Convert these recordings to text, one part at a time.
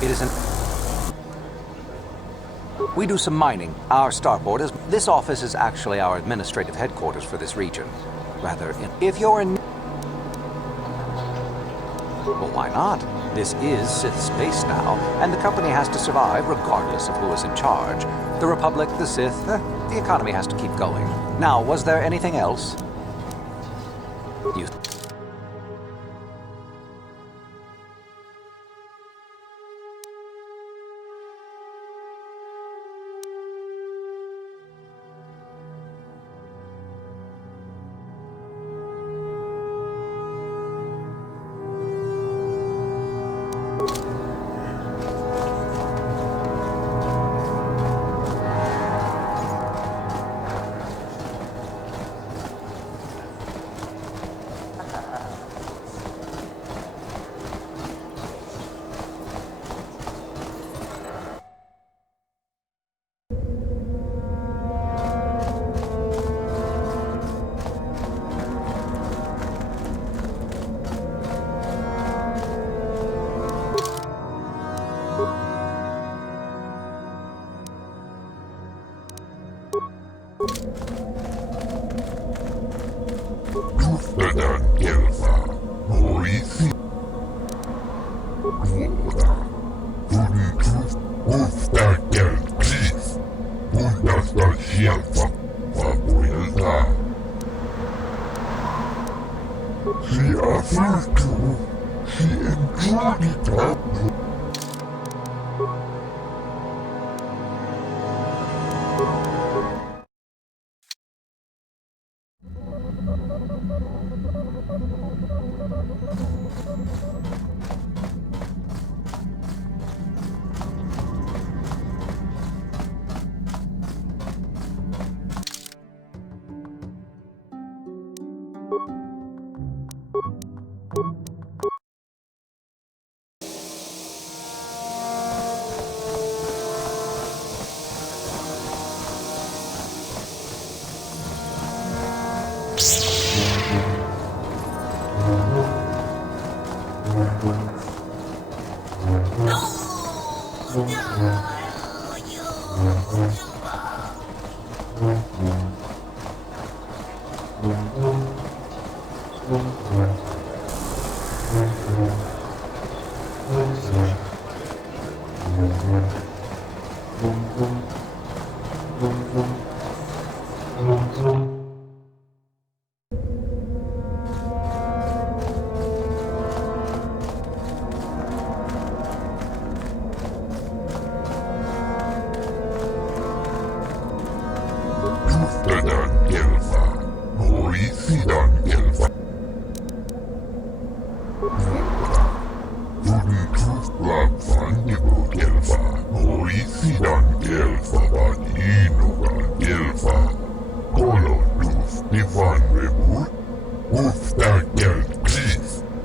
It isn't. We do some mining. Our starport is. This office is actually our administrative headquarters for this region. Rather, if you're in. Well, why not? This is Sith space now, and the company has to survive regardless of who is in charge. The Republic, the Sith, the economy has to keep going. Now, was there anything else? You.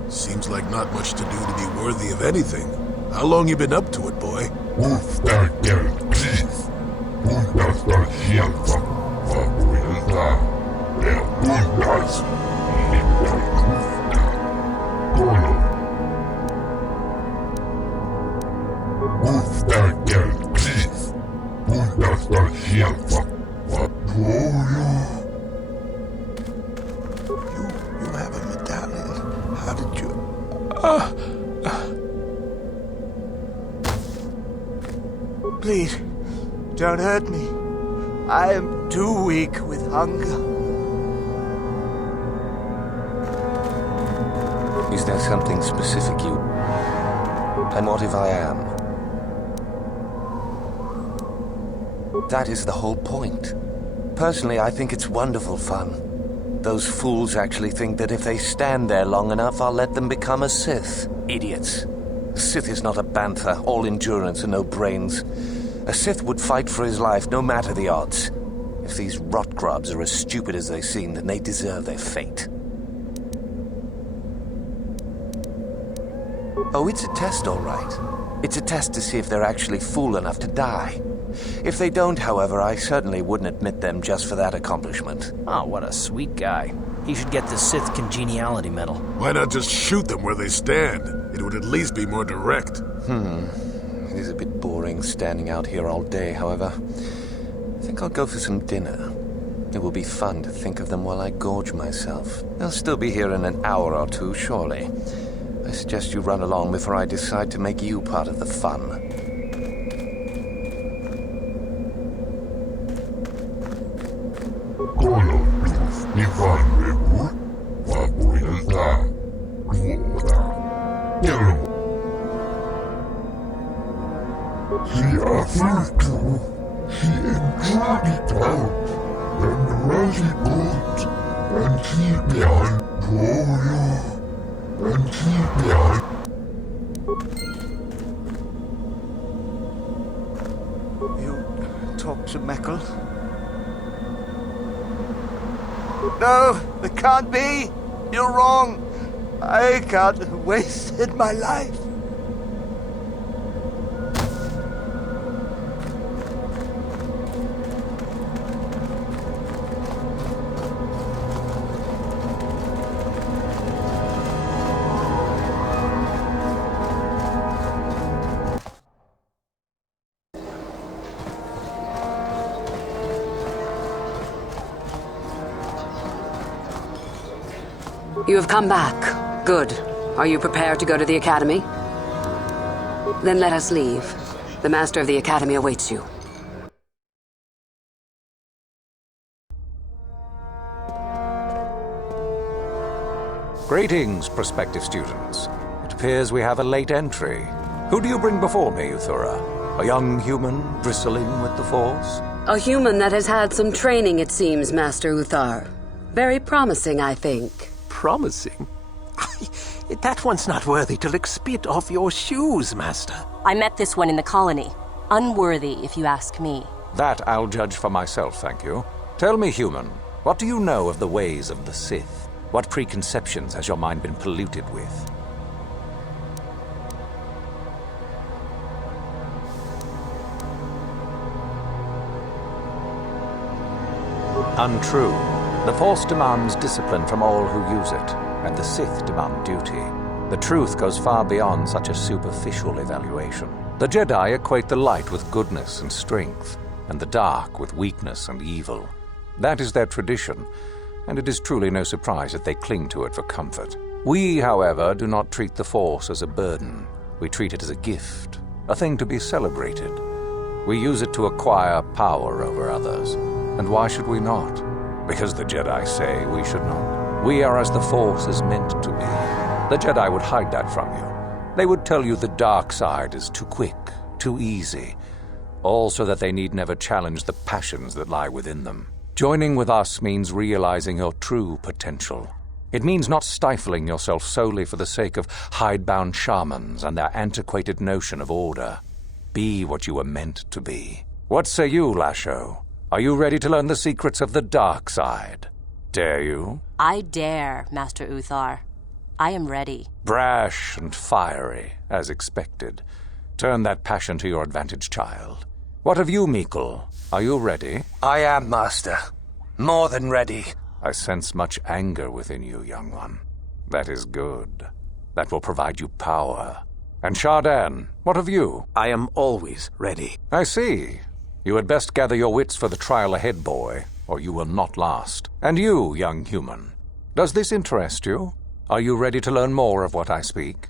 Seems like not much to do to be worthy of anything. How long you been up to it, boy? You have a medallion. How did you... Please, don't hurt me. I am too weak with hunger. something specific, you... And what if I am? That is the whole point. Personally, I think it's wonderful fun. Those fools actually think that if they stand there long enough, I'll let them become a Sith. Idiots. A Sith is not a bantha, all endurance and no brains. A Sith would fight for his life, no matter the odds. If these rot grubs are as stupid as they seem, then they deserve their fate. Oh, it's a test, all right. It's a test to see if they're actually fool enough to die. If they don't, however, I certainly wouldn't admit them just for that accomplishment. Oh, what a sweet guy. He should get the Sith Congeniality Medal. Why not just shoot them where they stand? It would at least be more direct. It is a bit boring standing out here all day, however. I think I'll go for some dinner. It will be fun to think of them while I gorge myself. They'll still be here in an hour or two, surely. I suggest you run along before I decide to make you part of the fun. You talk to Meckel? No, it can't be. You're wrong. I can't have wasted my life. You have come back. Good. Are you prepared to go to the Academy? Then let us leave. The Master of the Academy awaits you. Greetings, prospective students. It appears we have a late entry. Who do you bring before me, Uthura? A young human bristling with the Force? A human that has had some training, it seems, Master Uthar. Very promising, I think. Promising? That one's not worthy to lick spit off your shoes, Master. I met this one in the colony. Unworthy, if you ask me. That I'll judge for myself, thank you. Tell me, human, what do you know of the ways of the Sith? What preconceptions has your mind been polluted with? Untrue. The Force demands discipline from all who use it, and the Sith demand duty. The truth goes far beyond such a superficial evaluation. The Jedi equate the light with goodness and strength, and the dark with weakness and evil. That is their tradition, and it is truly no surprise that they cling to it for comfort. We, however, do not treat the Force as a burden. We treat it as a gift, a thing to be celebrated. We use it to acquire power over others. And why should we not? Because the Jedi say we should not. We are as the Force is meant to be. The Jedi would hide that from you. They would tell you the dark side is too quick, too easy, all so that they need never challenge the passions that lie within them. Joining with us means realizing your true potential. It means not stifling yourself solely for the sake of hidebound shamans and their antiquated notion of order. Be what you were meant to be. What say you, Lasho? Are you ready to learn the secrets of the dark side? Dare you? I dare, Master Uthar. I am ready. Brash and fiery, as expected. Turn that passion to your advantage, child. What of you, Mikkel? Are you ready? I am, Master. More than ready. I sense much anger within you, young one. That is good. That will provide you power. And Shardan, what of you? I am always ready. I see. You had best gather your wits for the trial ahead, boy, or you will not last. And you, young human, does this interest you? Are you ready to learn more of what I speak?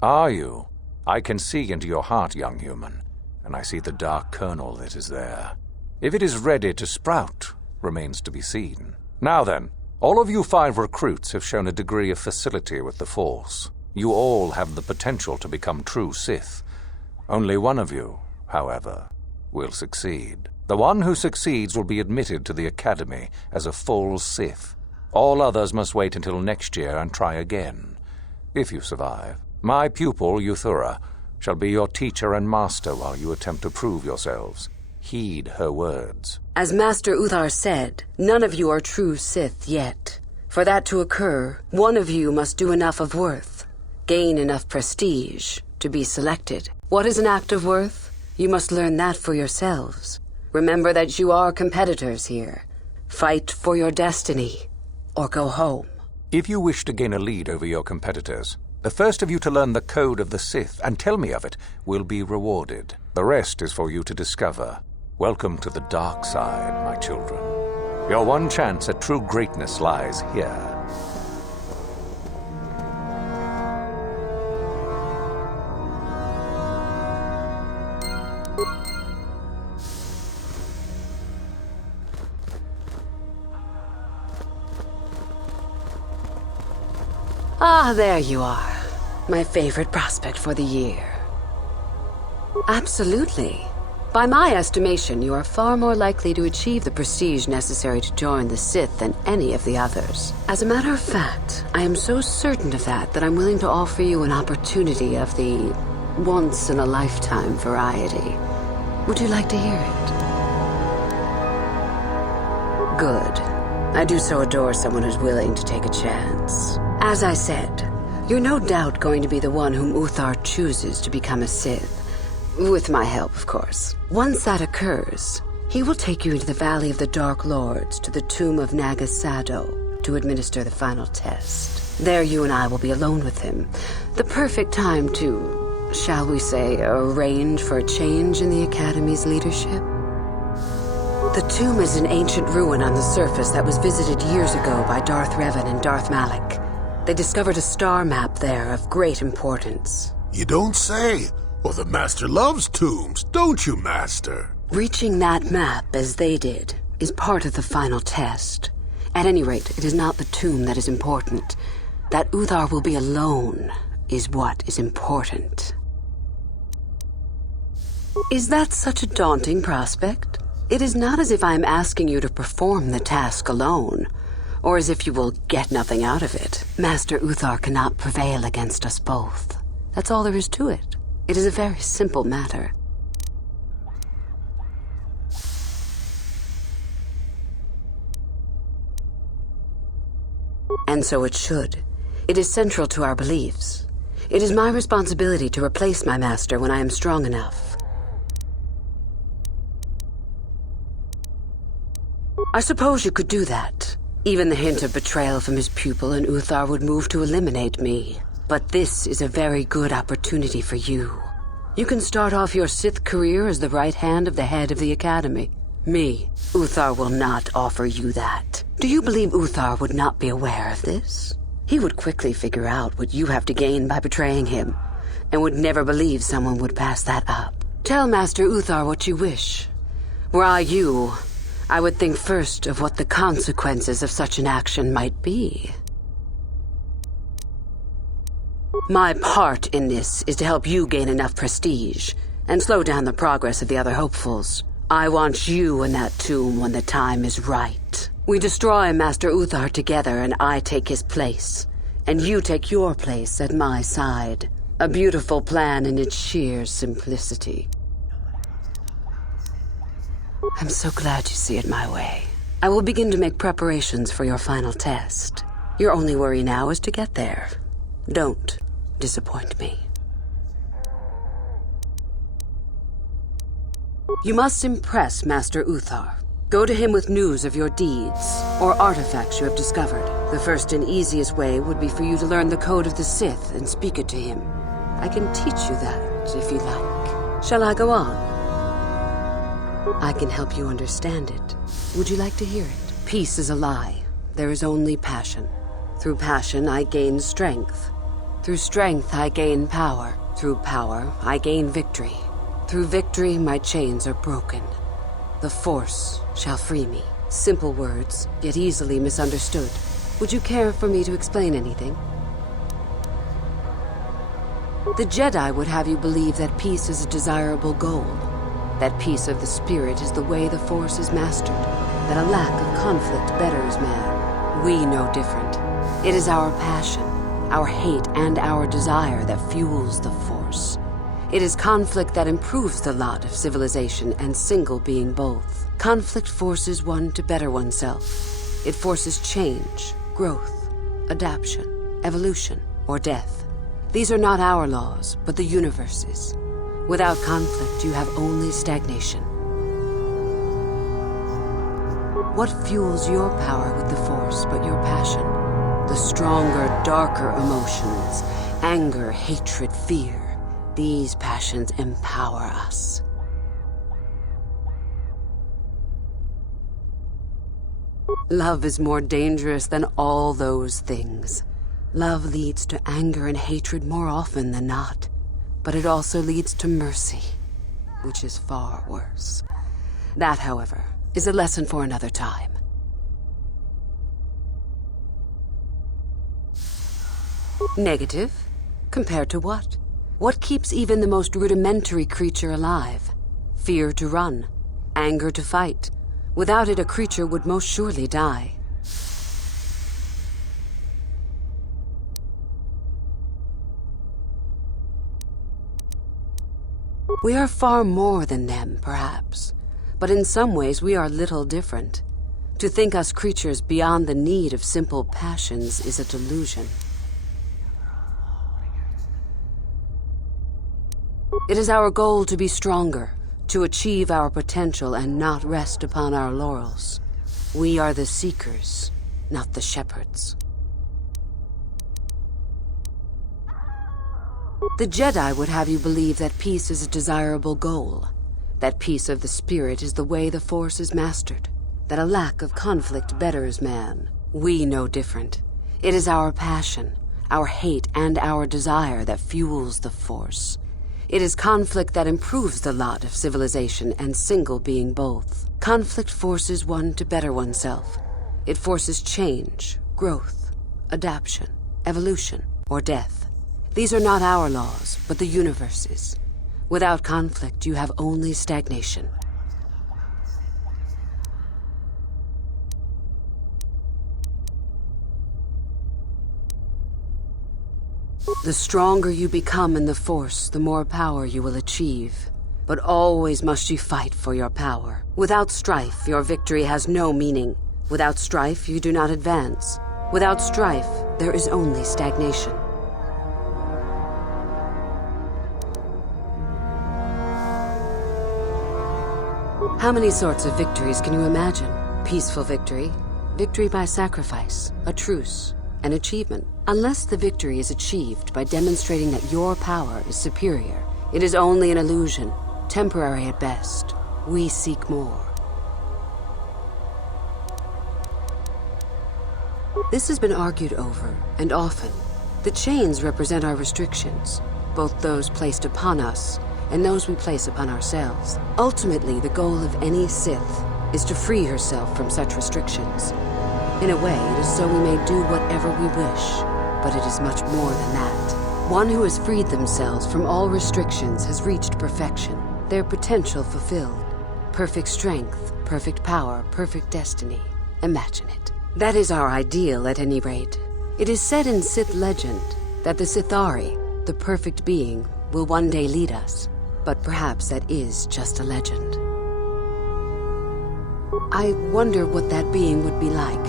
Are you? I can see into your heart, young human, and I see the dark kernel that is there. If it is ready to sprout, remains to be seen. Now then, all of you 5 recruits have shown a degree of facility with the Force. You all have the potential to become true Sith. Only one of you, however, will succeed. The one who succeeds will be admitted to the Academy as a full Sith. All others must wait until next year and try again. If you survive, my pupil, Euthura, shall be your teacher and master while you attempt to prove yourselves. Heed her words. As Master Uthar said, none of you are true Sith yet. For that to occur, one of you must do enough of worth, gain enough prestige, to be selected. What is an act of worth? You must learn that for yourselves. Remember that you are competitors here. Fight for your destiny, or go home. If you wish to gain a lead over your competitors, the first of you to learn the code of the Sith and tell me of it will be rewarded. The rest is for you to discover. Welcome to the dark side, my children. Your one chance at true greatness lies here. Ah, there you are. My favorite prospect for the year. Absolutely. By my estimation, you are far more likely to achieve the prestige necessary to join the Sith than any of the others. As a matter of fact, I am so certain of that I'm willing to offer you an opportunity of the once-in-a-lifetime variety. Would you like to hear it? Good. I do so adore someone who's willing to take a chance. As I said, you're no doubt going to be the one whom Uthar chooses to become a Sith. With my help, of course. Once that occurs, he will take you into the Valley of the Dark Lords to the tomb of Nagasado to administer the final test. There you and I will be alone with him. The perfect time to, shall we say, arrange for a change in the Academy's leadership. The tomb is an ancient ruin on the surface that was visited years ago by Darth Revan and Darth Malak. They discovered a star map there of great importance. You don't say. Well, the Master loves tombs, don't you, Master? Reaching that map, as they did, is part of the final test. At any rate, it is not the tomb that is important. That Uthar will be alone is what is important. Is that such a daunting prospect? It is not as if I am asking you to perform the task alone, or as if you will get nothing out of it. Master Uthar cannot prevail against us both. That's all there is to it. It is a very simple matter. And so it should. It is central to our beliefs. It is my responsibility to replace my master when I am strong enough. I suppose you could do that. Even the hint of betrayal from his pupil and Uthar would move to eliminate me. But this is a very good opportunity for you. You can start off your Sith career as the right hand of the head of the Academy. Me, Uthar will not offer you that. Do you believe Uthar would not be aware of this? He would quickly figure out what you have to gain by betraying him, and would never believe someone would pass that up. Tell Master Uthar what you wish. Were I you, I would think first of what the consequences of such an action might be. My part in this is to help you gain enough prestige and slow down the progress of the other hopefuls. I want you in that tomb when the time is right. We destroy Master Uthar together and I take his place, and you take your place at my side. A beautiful plan in its sheer simplicity. I'm so glad you see it my way. I will begin to make preparations for your final test. Your only worry now is to get there. Don't disappoint me. You must impress Master Uthar. Go to him with news of your deeds, or artifacts you have discovered. The first and easiest way would be for you to learn the code of the Sith and speak it to him. I can teach you that, if you like. Shall I go on? I can help you understand it. Would you like to hear it? Peace is a lie. There is only passion. Through passion, I gain strength. Through strength, I gain power. Through power, I gain victory. Through victory, my chains are broken. The Force shall free me. Simple words, yet easily misunderstood. Would you care for me to explain anything? The Jedi would have you believe that peace is a desirable goal. That peace of the spirit is the way the Force is mastered. That a lack of conflict betters man. We know different. It is our passion, our hate, and our desire that fuels the Force. It is conflict that improves the lot of civilization and single being both. Conflict forces one to better oneself. It forces change, growth, adaptation, evolution, or death. These are not our laws, but the universe's. Without conflict, you have only stagnation. What fuels your power with the Force but your passion? The stronger, darker emotions, anger, hatred, fear. These passions empower us. Love is more dangerous than all those things. Love leads to anger and hatred more often than not. But it also leads to mercy, which is far worse. That, however, is a lesson for another time. Negative? Compared to what? What keeps even the most rudimentary creature alive? Fear to run, anger to fight. Without it, a creature would most surely die. We are far more than them, perhaps. But in some ways, we are little different. To think us creatures beyond the need of simple passions is a delusion. It is our goal to be stronger, to achieve our potential and not rest upon our laurels. We are the seekers, not the shepherds. The Jedi would have you believe that peace is a desirable goal. That peace of the spirit is the way the Force is mastered. That a lack of conflict betters man. We know different. It is our passion, our hate, and our desire that fuels the Force. It is conflict that improves the lot of civilization and single being both. Conflict forces one to better oneself. It forces change, growth, adaptation, evolution, or death. These are not our laws, but the universe's. Without conflict, you have only stagnation. The stronger you become in the Force, the more power you will achieve. But always must you fight for your power. Without strife, your victory has no meaning. Without strife, you do not advance. Without strife, there is only stagnation. How many sorts of victories can you imagine? Peaceful victory, victory by sacrifice, a truce, an achievement. Unless the victory is achieved by demonstrating that your power is superior, it is only an illusion, temporary at best. We seek more. This has been argued over, and often. The chains represent our restrictions, both those placed upon us and those we place upon ourselves. Ultimately, the goal of any Sith is to free herself from such restrictions. In a way, it is so we may do whatever we wish, but it is much more than that. One who has freed themselves from all restrictions has reached perfection, their potential fulfilled. Perfect strength, perfect power, perfect destiny. Imagine it. That is our ideal, at any rate. It is said in Sith legend that the Sithari, the perfect being, will one day lead us. But perhaps that is just a legend. I wonder what that being would be like.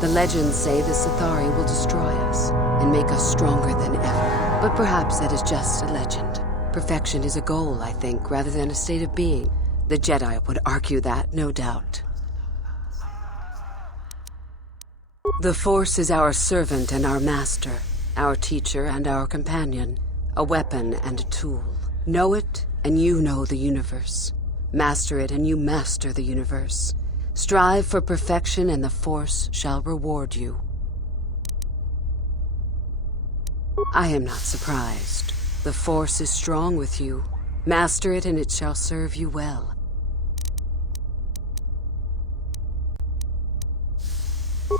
The legends say the Sithari will destroy us and make us stronger than ever. But perhaps that is just a legend. Perfection is a goal, I think, rather than a state of being. The Jedi would argue that, no doubt. The Force is our servant and our master, our teacher and our companion, a weapon and a tool. Know it, and you know the universe. Master it, and you master the universe. Strive for perfection, and the Force shall reward you. I am not surprised. The Force is strong with you. Master it, and it shall serve you well.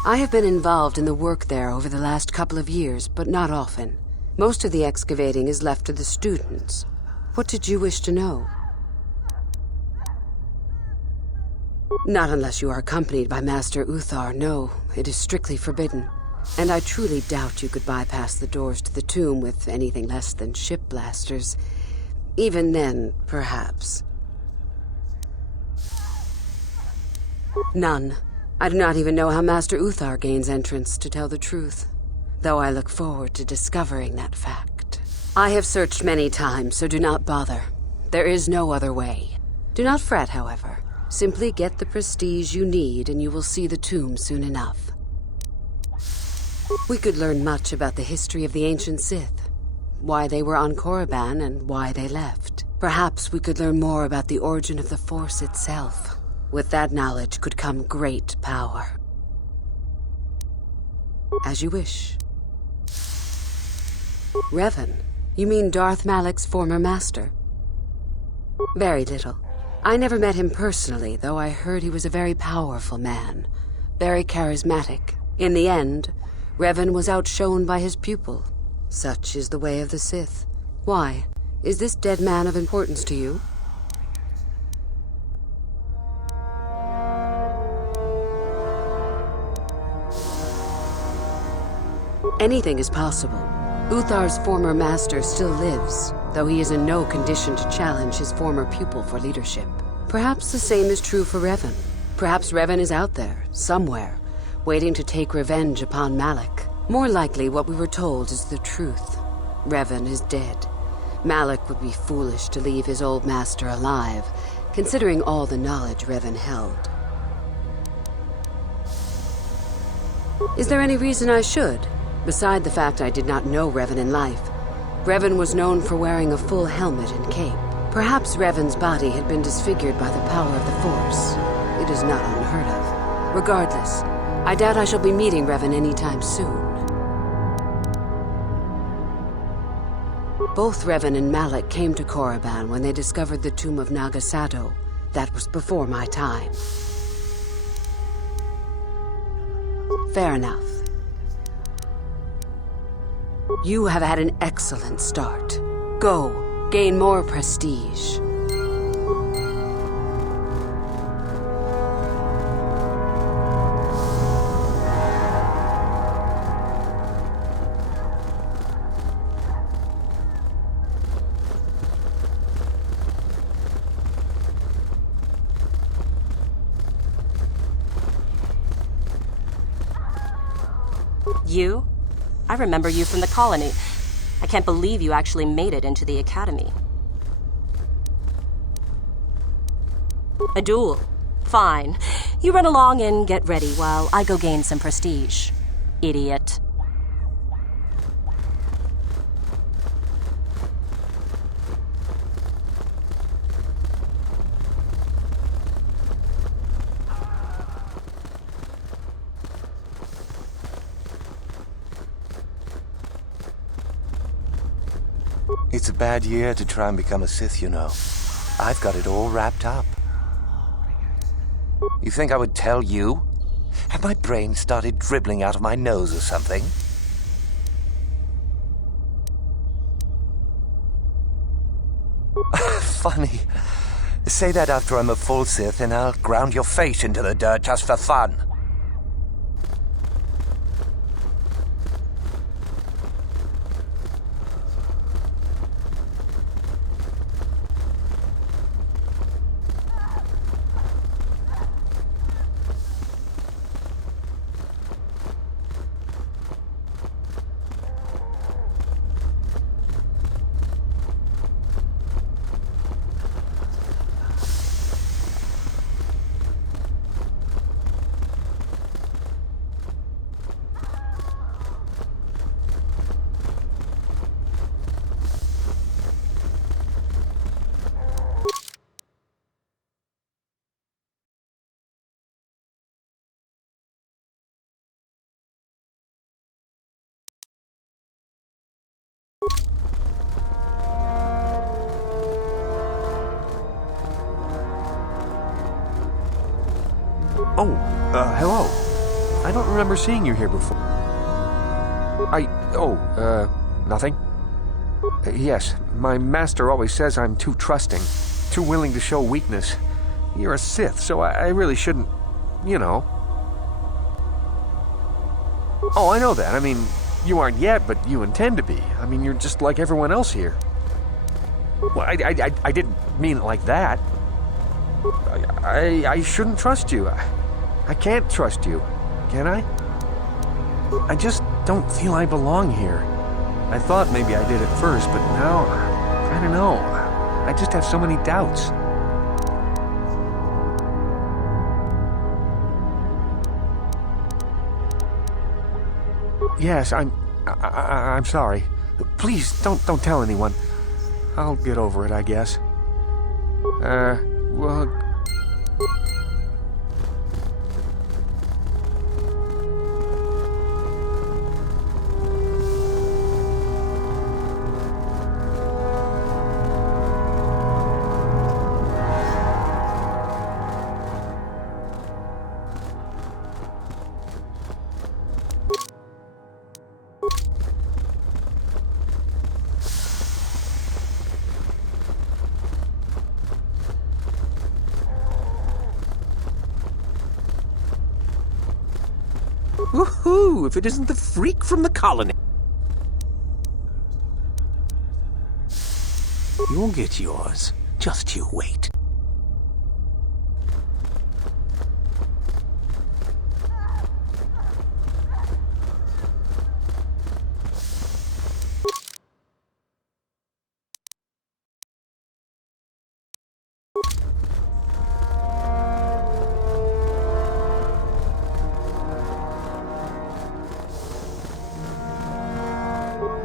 I have been involved in the work there over the last couple of years, but not often. Most of the excavating is left to the students. What did you wish to know? Not unless you are accompanied by Master Uthar, no. It is strictly forbidden. And I truly doubt you could bypass the doors to the tomb with anything less than ship blasters. Even then, perhaps. None. I do not even know how Master Uthar gains entrance, to tell the truth. Though I look forward to discovering that fact. I have searched many times, so do not bother. There is no other way. Do not fret, however. Simply get the prestige you need and you will see the tomb soon enough. We could learn much about the history of the ancient Sith. Why they were on Korriban and why they left. Perhaps we could learn more about the origin of the Force itself. With that knowledge could come great power. As you wish. Revan? You mean Darth Malak's former master? Very little. I never met him personally, though I heard he was a very powerful man. Very charismatic. In the end, Revan was outshone by his pupil. Such is the way of the Sith. Why? Is this dead man of importance to you? Anything is possible. Uthar's former master still lives, though he is in no condition to challenge his former pupil for leadership. Perhaps the same is true for Revan. Perhaps Revan is out there, somewhere, waiting to take revenge upon Malak. More likely, what we were told is the truth. Revan is dead. Malak would be foolish to leave his old master alive, considering all the knowledge Revan held. Is there any reason I should? Beside the fact I did not know Revan in life, Revan was known for wearing a full helmet and cape. Perhaps Revan's body had been disfigured by the power of the Force. It is not unheard of. Regardless, I doubt I shall be meeting Revan anytime soon. Both Revan and Malak came to Korriban when they discovered the tomb of Nagasado. That was before my time. Fair enough. You have had an excellent start. Go, gain more prestige. You? I remember you from the colony. I can't believe you actually made it into the academy. A duel. Fine. You run along and get ready while I go gain some prestige. Idiot. It's a bad year to try and become a Sith, you know. I've got it all wrapped up. You think I would tell you? Have my brain started dribbling out of my nose or something? Funny. Say that after I'm a full Sith and I'll ground your face into the dirt just for fun. Oh, hello. I don't remember seeing you here before. Nothing. Yes, my master always says I'm too trusting, too willing to show weakness. You're a Sith, so I really shouldn't, you know. Oh, I know that. I mean, you aren't yet, but you intend to be. I mean, you're just like everyone else here. Well, I didn't mean it like that. I shouldn't trust you. I can't trust you, can I? I just don't feel I belong here. I thought maybe I did at first, but now, I don't know. I just have so many doubts. Yes, I'm sorry. Please don't tell anyone. I'll get over it, I guess. Well... Woohoo! If it isn't the freak from the colony. You'll get yours. Just you wait.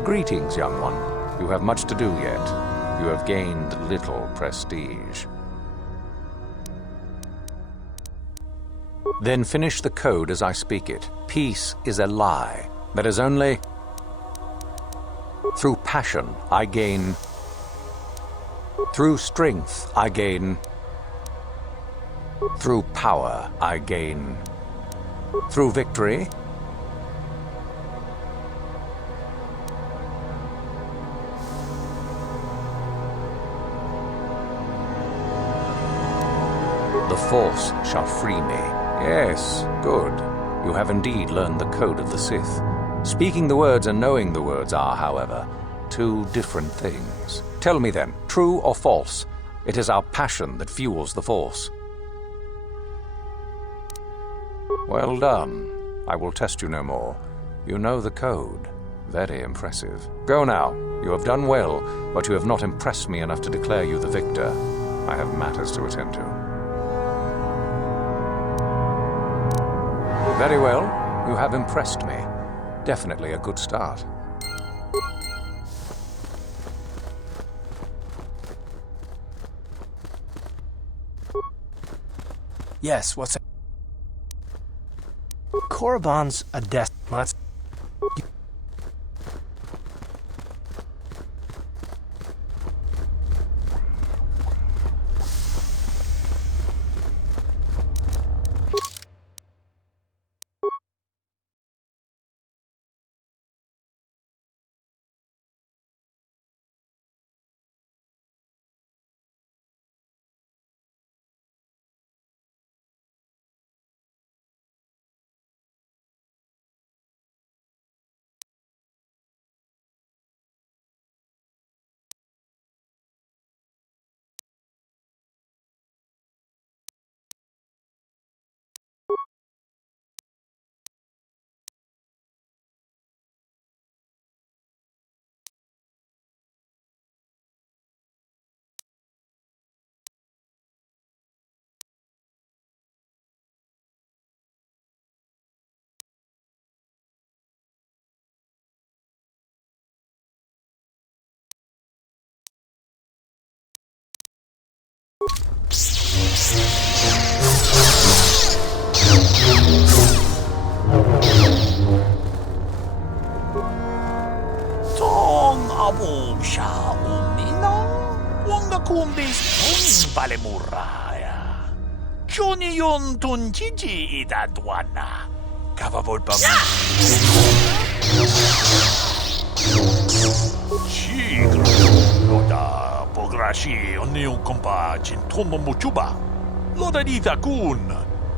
Greetings, young one. You have much to do yet. You have gained little prestige. Then finish the code as I speak it. Peace is a lie. That is only... Through passion, I gain... Through strength, I gain... Through power, I gain... Through victory... The Force shall free me. Yes, good. You have indeed learned the code of the Sith. Speaking the words and knowing the words are, however, two different things. Tell me then, true or false, it is our passion that fuels the Force. Well done. I will test you no more. You know the code. Very impressive. Go now. You have done well, but you have not impressed me enough to declare you the victor. I have matters to attend to. Very well. You have impressed me. Definitely a good start. Yes, what's it? Korriban's a death. Tong abum siya uminang wang nakumbis palemuraya. Johnny yon tunjiji idadwana. Cava volpa Chigro, loda, pograshi, onion compa, chintomo muchuba. Loda dita kun,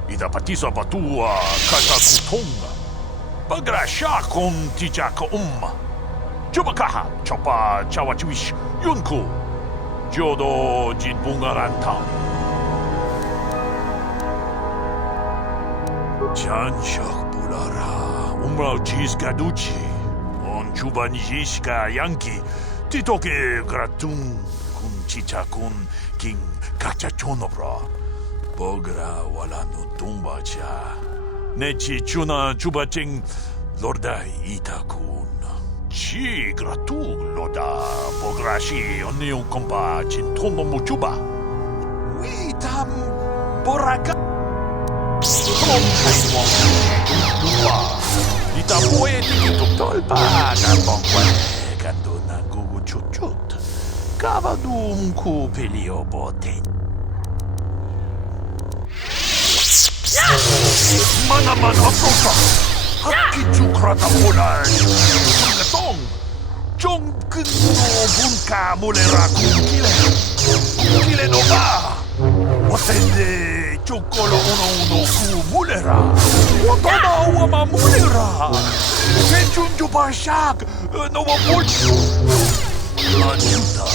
ida patisa batua, kata kutonga. Pagrasha kon tijaka Chubakaha, chopa, chawachuish, yunku. Jodo, jitbungaranta. Chanshak bulara, umrao chis gaduchi. On chubanjishka yanki, titoke gratun, kun chichakun, king kachachonobra. Bogra wala no tumba cha. Nechi chuna chubaching, lorda itakun. Chi gratu loda, bograshi, onion compa, chintono muchuba. Witam boraka. Ita poe tikito tolpa na bongwane kando na gugu chuchut. Kavadum ku pelio bote. Manaman aprosa. Hakichu krata pola. Gatong. Jong kuno bunka mulera kukile. Kukile no ba. Otende. Chokolo uno ku mulera. Otoma uama mulera. Senchunju bashak. No wa polchu. Ajuda.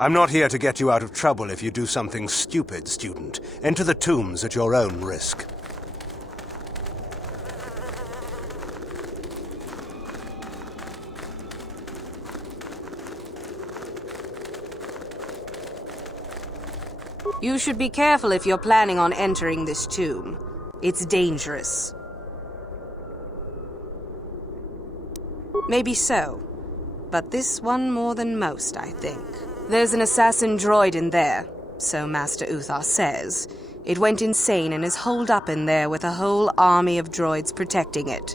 I'm not here to get you out of trouble if you do something stupid, student. Enter the tombs at your own risk. You should be careful if you're planning on entering this tomb. It's dangerous. Maybe so. But this one more than most, I think. There's an assassin droid in there, so Master Uthar says. It went insane and is holed up in there with a whole army of droids protecting it.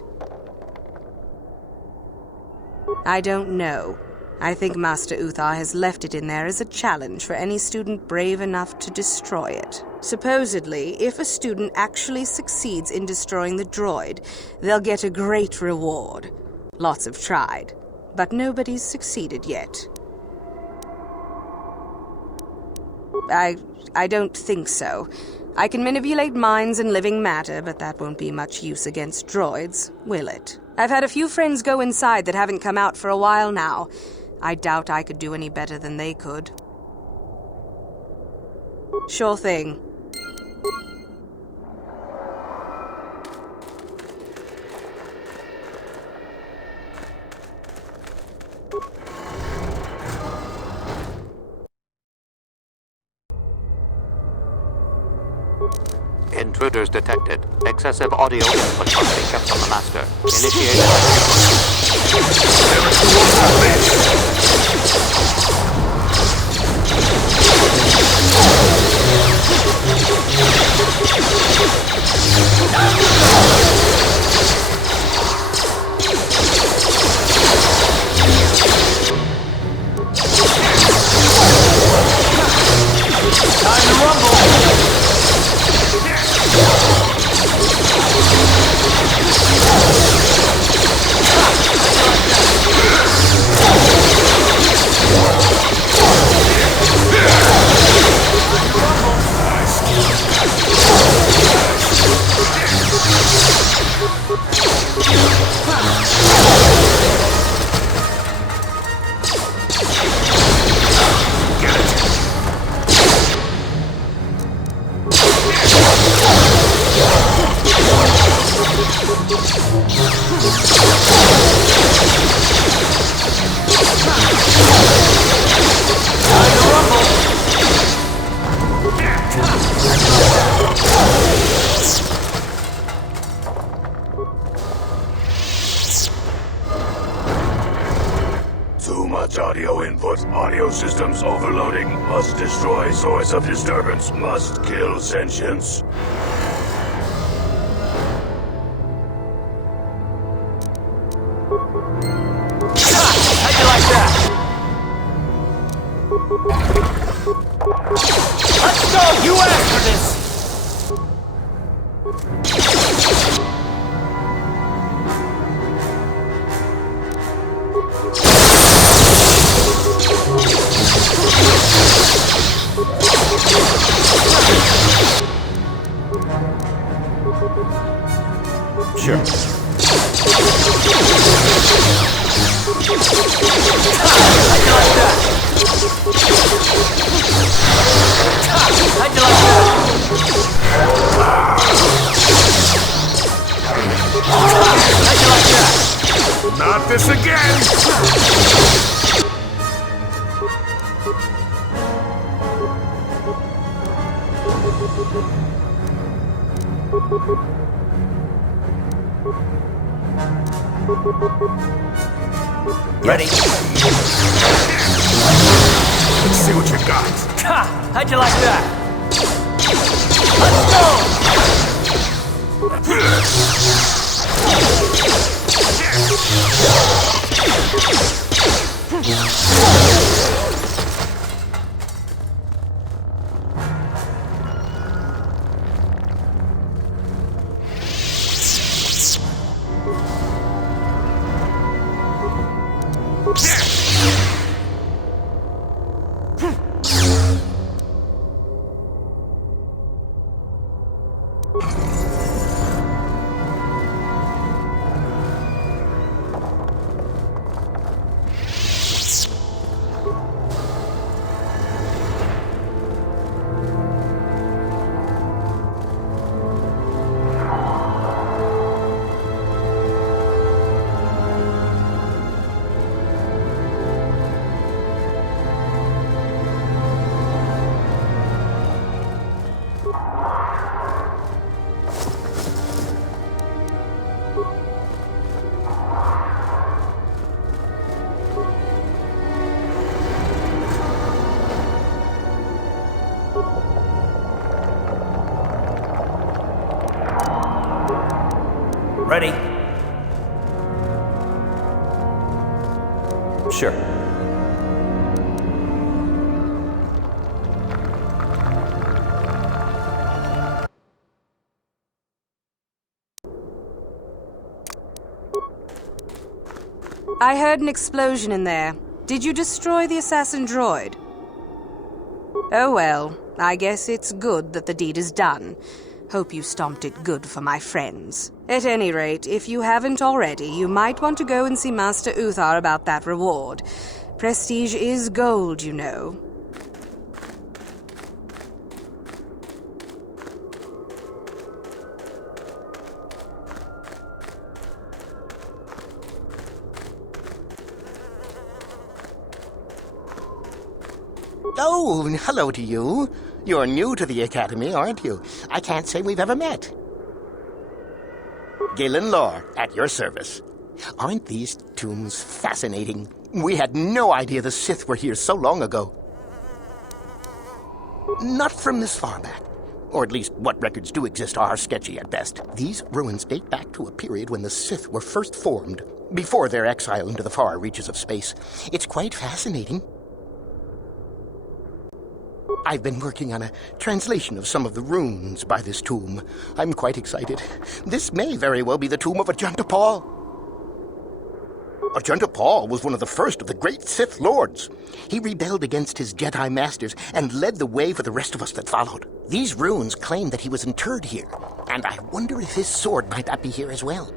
I don't know. I think Master Uthar has left it in there as a challenge for any student brave enough to destroy it. Supposedly, if a student actually succeeds in destroying the droid, they'll get a great reward. Lots have tried, but nobody's succeeded yet. I don't think so. I can manipulate minds and living matter, but that won't be much use against droids, will it? I've had a few friends go inside that haven't come out for a while now. I doubt I could do any better than they could. Sure thing. Intruders detected. Excessive audio input must be kept on the master. Initiate. Time to rumble! Too much audio input. Audio systems overloading. Must destroy source of disturbance. Must kill sentience. How'd you like that? Let's go! You asked for this! Sure. How'd you like that? How'd you like that? Not this again! Ready? Let's see what you got. Ha! How'd you like that? Let's go! Ready? Sure. I heard an explosion in there. Did you destroy the assassin droid? Oh well, I guess it's good that the deed is done. Hope you stomped it good for my friends. At any rate, if you haven't already, you might want to go and see Master Uthar about that reward. Prestige is gold, you know. Oh, hello to you. You're new to the Academy, aren't you? I can't say we've ever met. Galen Lore, at your service. Aren't these tombs fascinating? We had no idea the Sith were here so long ago. Not from this far back. Or at least what records do exist are sketchy at best. These ruins date back to a period when the Sith were first formed, before their exile into the far reaches of space. It's quite fascinating. I've been working on a translation of some of the runes by this tomb. I'm quite excited. This may very well be the tomb of Ajunta Paul. Ajunta Paul was one of the first of the great Sith Lords. He rebelled against his Jedi Masters and led the way for the rest of us that followed. These runes claim that he was interred here, and I wonder if his sword might not be here as well.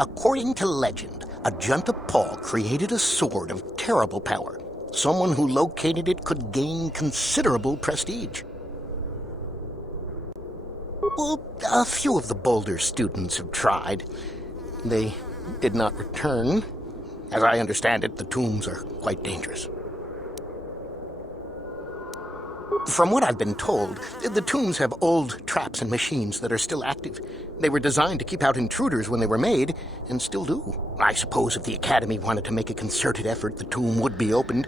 According to legend, Ajunta Paul created a sword of terrible power. Someone who located it could gain considerable prestige. Well, a few of the Boulder students have tried. They did not return. As I understand it, the tombs are quite dangerous. From what I've been told, the tombs have old traps and machines that are still active. They were designed to keep out intruders when they were made, and still do. I suppose if the Academy wanted to make a concerted effort, the tomb would be opened.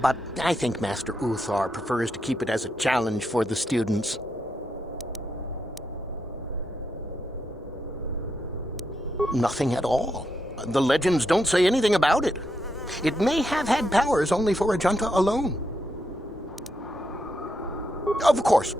But I think Master Uthar prefers to keep it as a challenge for the students. Nothing at all. The legends don't say anything about it. It may have had powers only for Ajunta alone. Of course.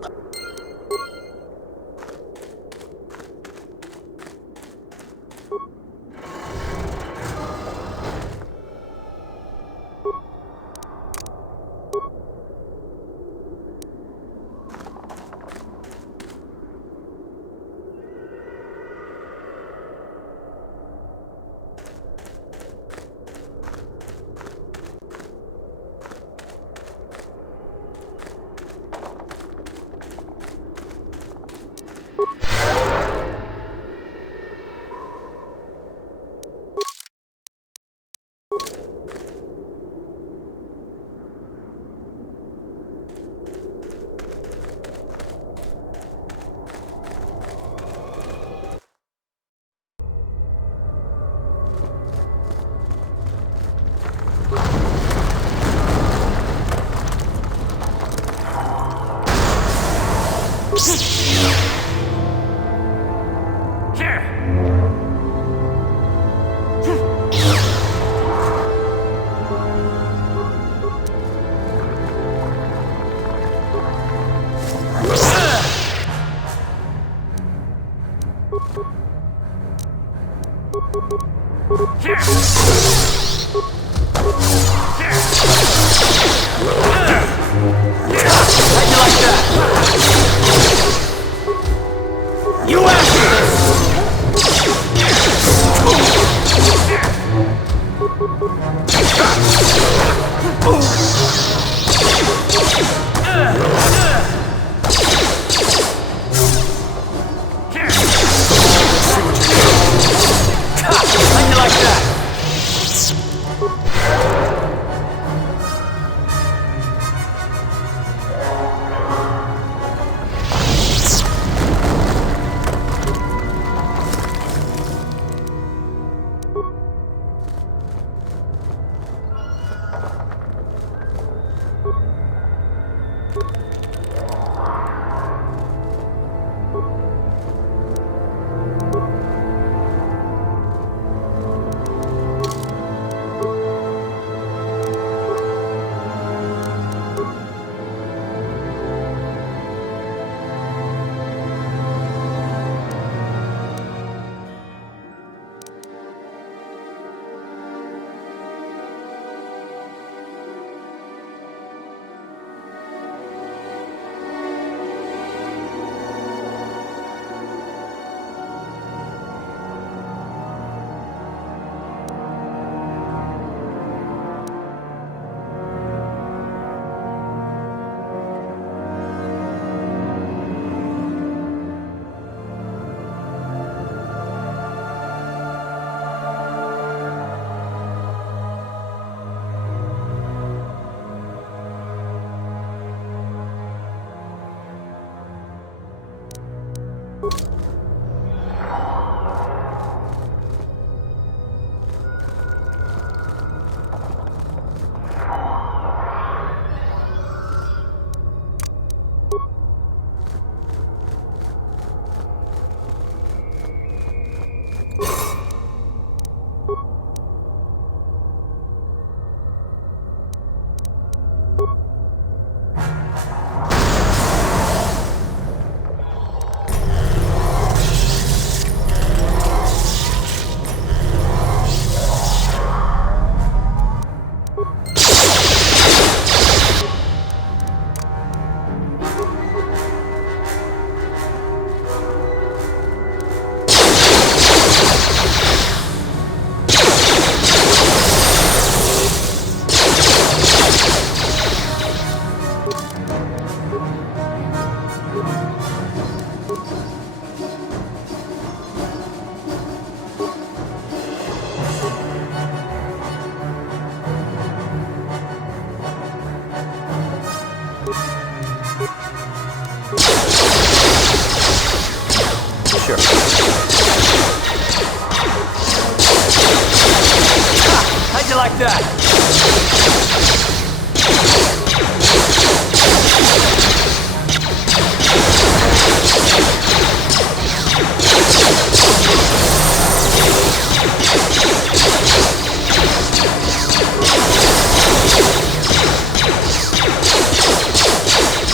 you like that?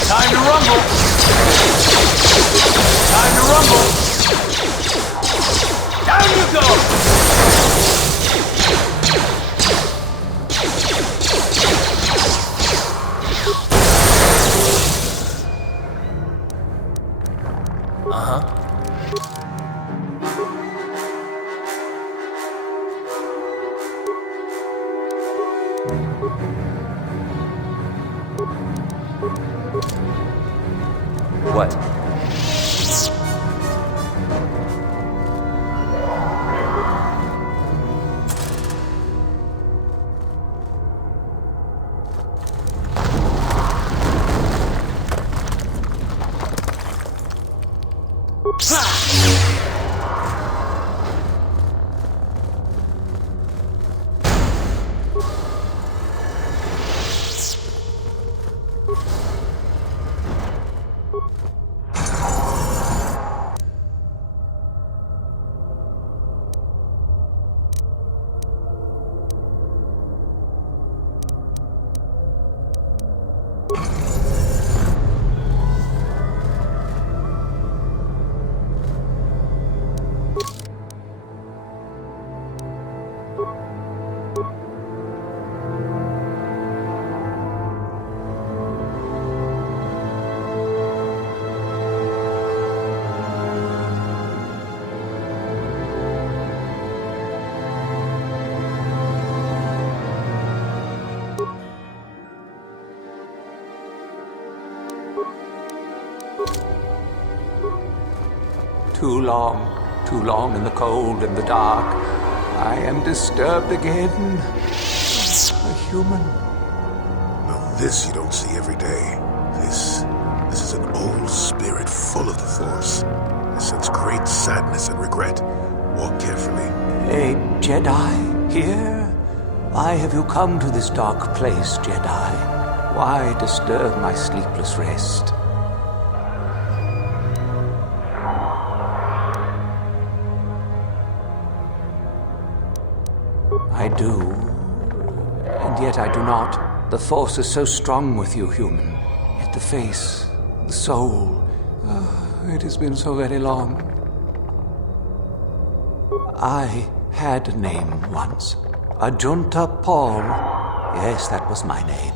Time to rumble! Time to rumble! Down you go! What? Too long in the cold and the dark. I am disturbed again. A human. Now this you don't see every day. This is an old spirit full of the Force. I sense great sadness and regret. Walk carefully. A Jedi here? Why have you come to this dark place, Jedi? Why disturb my sleepless rest? I do, and yet I do not. The Force is so strong with you, human. Yet the face, the soul, it has been so very long. I had a name once. Ajunta Paul. Yes, that was my name.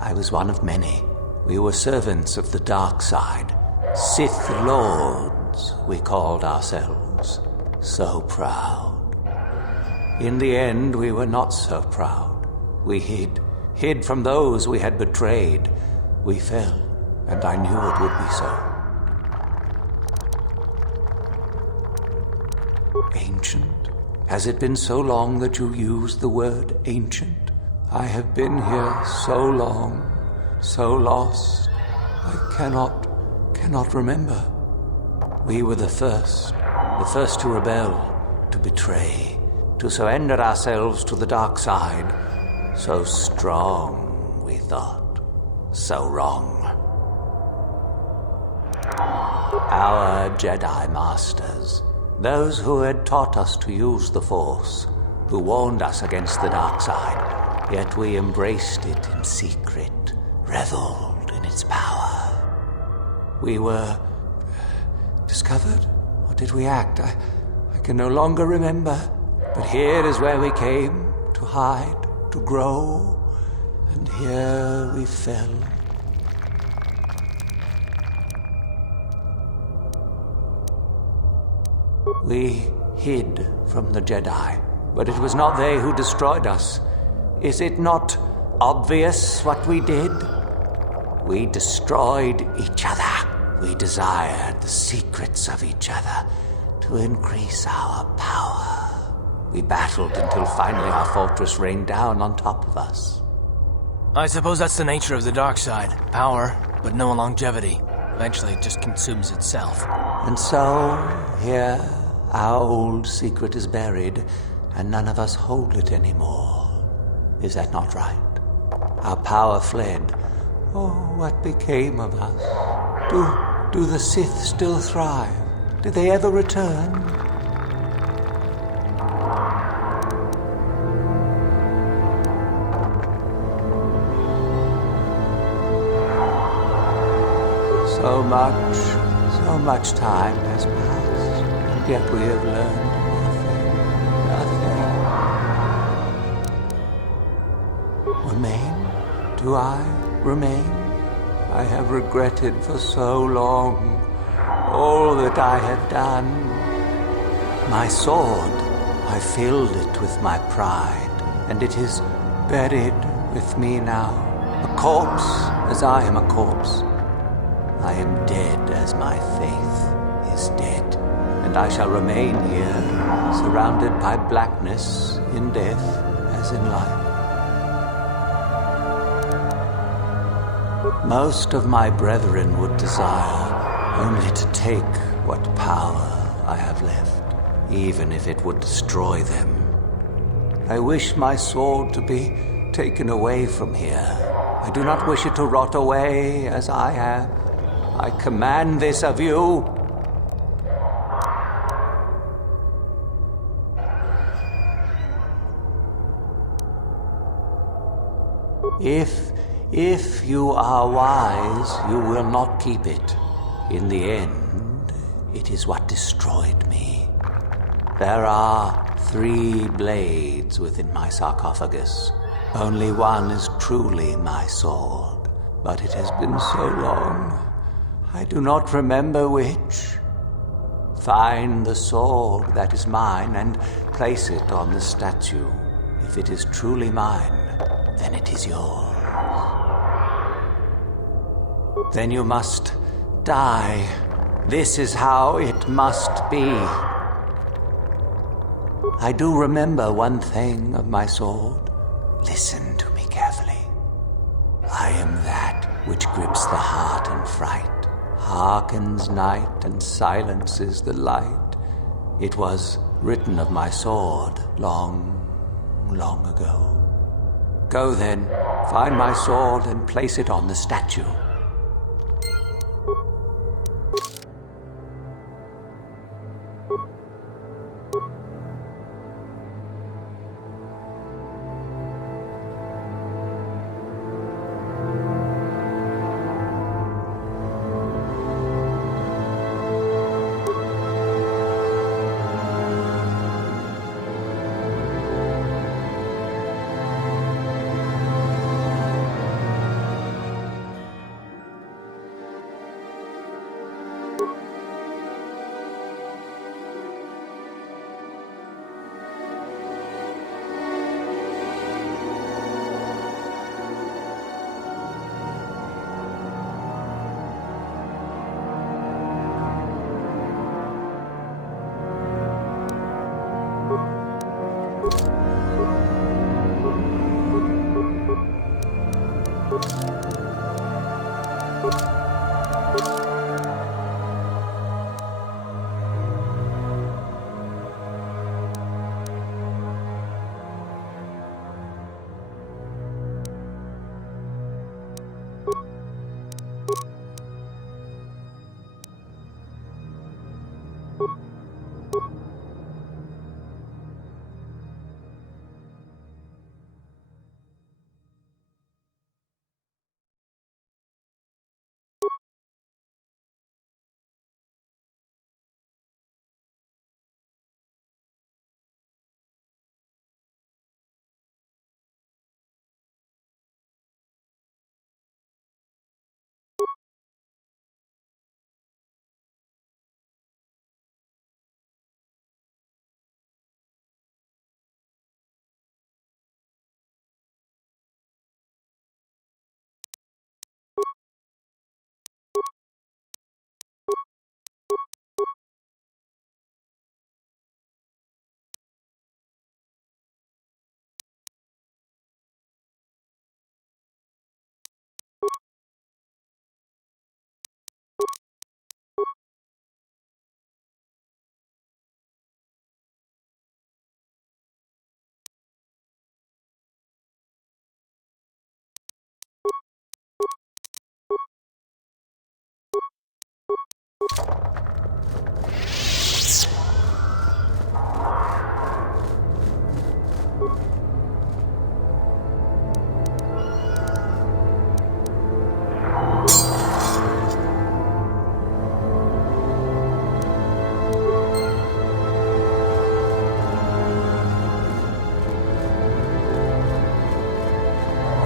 I was one of many. We were servants of the dark side. Sith Lords, we called ourselves. So proud. In the end, we were not so proud. We hid from those we had betrayed. We fell, and I knew it would be so. Ancient? Has it been so long that you used the word ancient? I have been here so long, so lost. I cannot remember. We were the first to rebel, to betray, to surrender ourselves to the dark side. So strong, we thought. So wrong. Our Jedi Masters, those who had taught us to use the Force, who warned us against the dark side, yet we embraced it in secret, reveled in its power. We were discovered, or did we act? I can no longer remember. But here is where we came, to hide, to grow, and here we fell. We hid from the Jedi, but it was not they who destroyed us. Is it not obvious what we did? We destroyed each other. We desired the secrets of each other to increase our power. We battled until finally our fortress rained down on top of us. I suppose that's the nature of the dark side. Power, but no longevity. Eventually it just consumes itself. And so, here, our old secret is buried, and none of us hold it anymore. Is that not right? Our power fled. Oh, what became of us? Do the Sith still thrive? Did they ever return? So much time has passed, and yet we have learned nothing. Remain? Do I remain? I have regretted for so long all that I have done. My sword, I filled it with my pride, and it is buried with me now, a corpse as I am a corpse. I am dead as my faith is dead, and I shall remain here, surrounded by blackness in death as in life. Most of my brethren would desire only to take what power I have left, even if it would destroy them. I wish my sword to be taken away from here. I do not wish it to rot away as I have. I command this of you. If you are wise, you will not keep it. In the end, it is what destroyed me. There are 3 blades within my sarcophagus. Only one is truly my sword, but it has been so long. I do not remember which. Find the sword that is mine and place it on the statue. If it is truly mine, then it is yours. Then you must die. This is how it must be. I do remember one thing of my sword. Listen to me carefully. I am that which grips the heart in fright, hearkens night and silences the light. It was written of my sword long, long ago. Go then, find my sword and place it on the statue.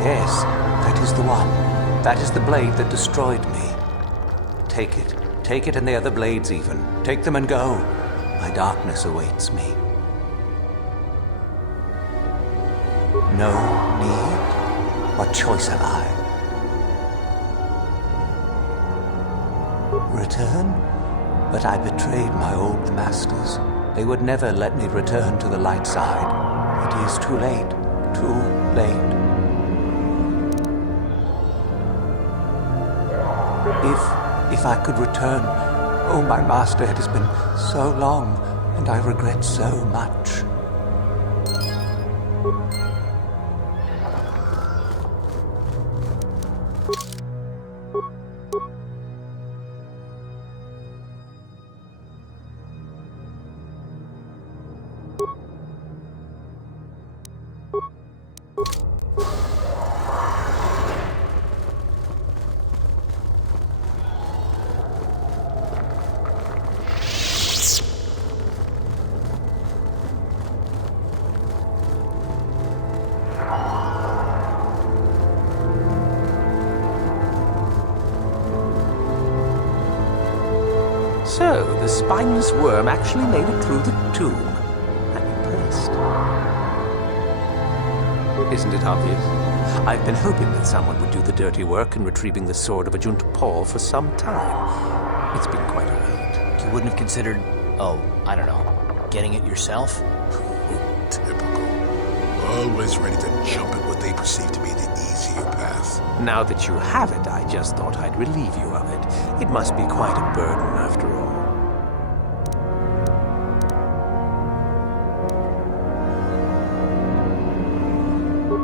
Yes, that is the one. That is the blade that destroyed me. Take it. Take it and the other blades even. Take them and go. My darkness awaits me. No need? What choice have I? Return? But I betrayed my old masters. They would never let me return to the light side. It is too late. Too late. If I could return, oh, my master, it has been so long, and I regret so much. So, the spineless worm actually made it through the tomb. I'm impressed. Isn't it obvious? I've been hoping that someone would do the dirty work in retrieving the sword of Ajunta Paul for some time. It's been quite a wait. You wouldn't have considered, I don't know, getting it yourself? Typical. Always ready to jump at what they perceive to be the easier path. Now that you have it, I just thought I'd relieve you of it. It must be quite a burden after all.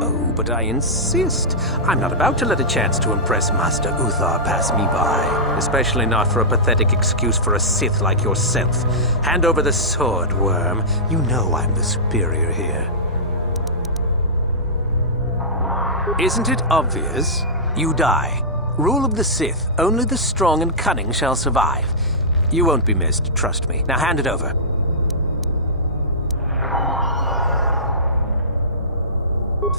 Oh, but I insist. I'm not about to let a chance to impress Master Uthar pass me by. Especially not for a pathetic excuse for a Sith like yourself. Hand over the sword, worm. You know I'm the superior here. Isn't it obvious? You die. Rule of the Sith. Only the strong and cunning shall survive. You won't be missed, trust me. Now hand it over.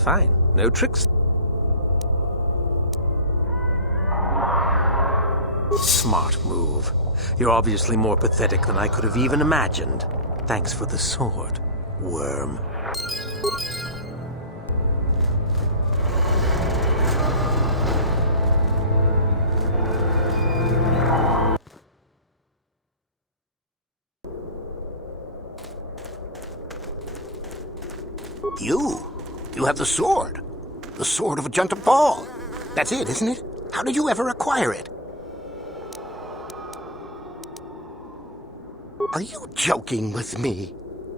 Fine. No tricks. Smart move. You're obviously more pathetic than I could have even imagined. Thanks for the sword, worm. You have the sword. The sword of Ajunta Paul. That's it, isn't it? How did you ever acquire it? Are you joking with me?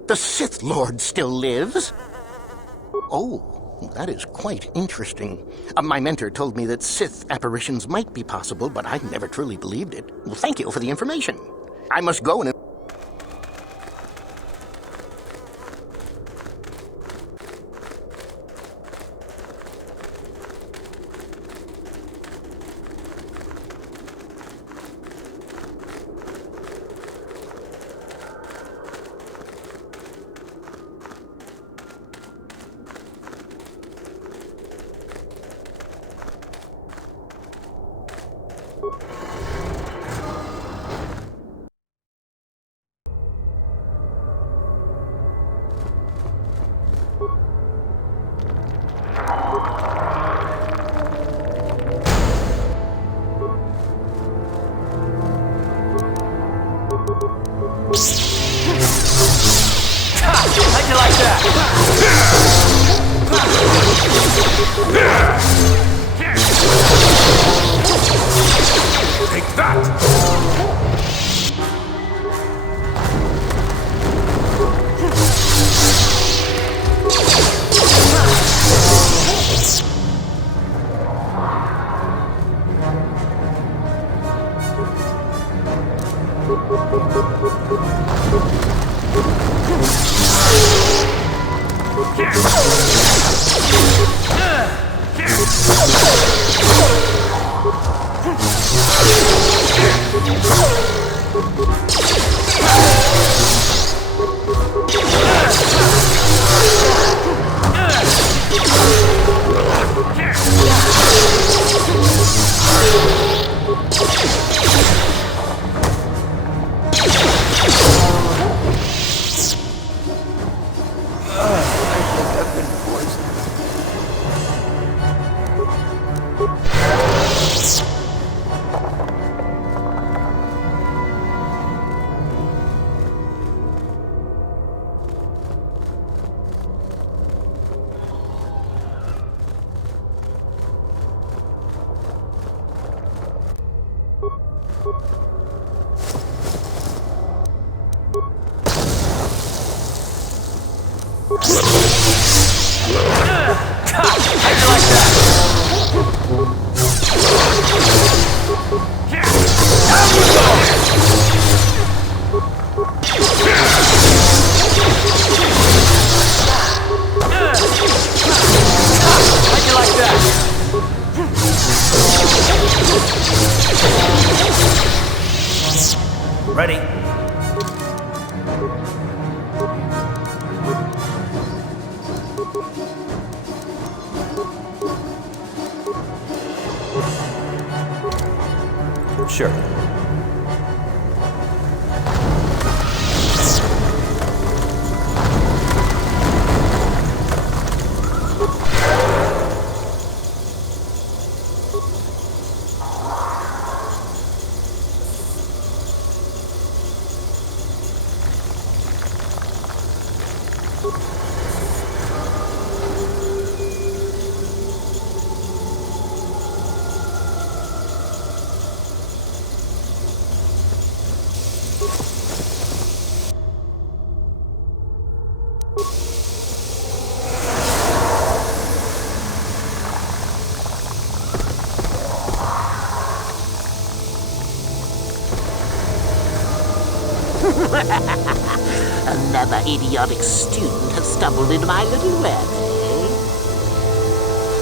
The Sith Lord still lives? Oh, that is quite interesting. My mentor told me that Sith apparitions might be possible, but I never truly believed it. Well, thank you for the information. I must go and... How'd you like that? Take that! Yeah. Sure. Another idiotic student has stumbled into my little web, eh?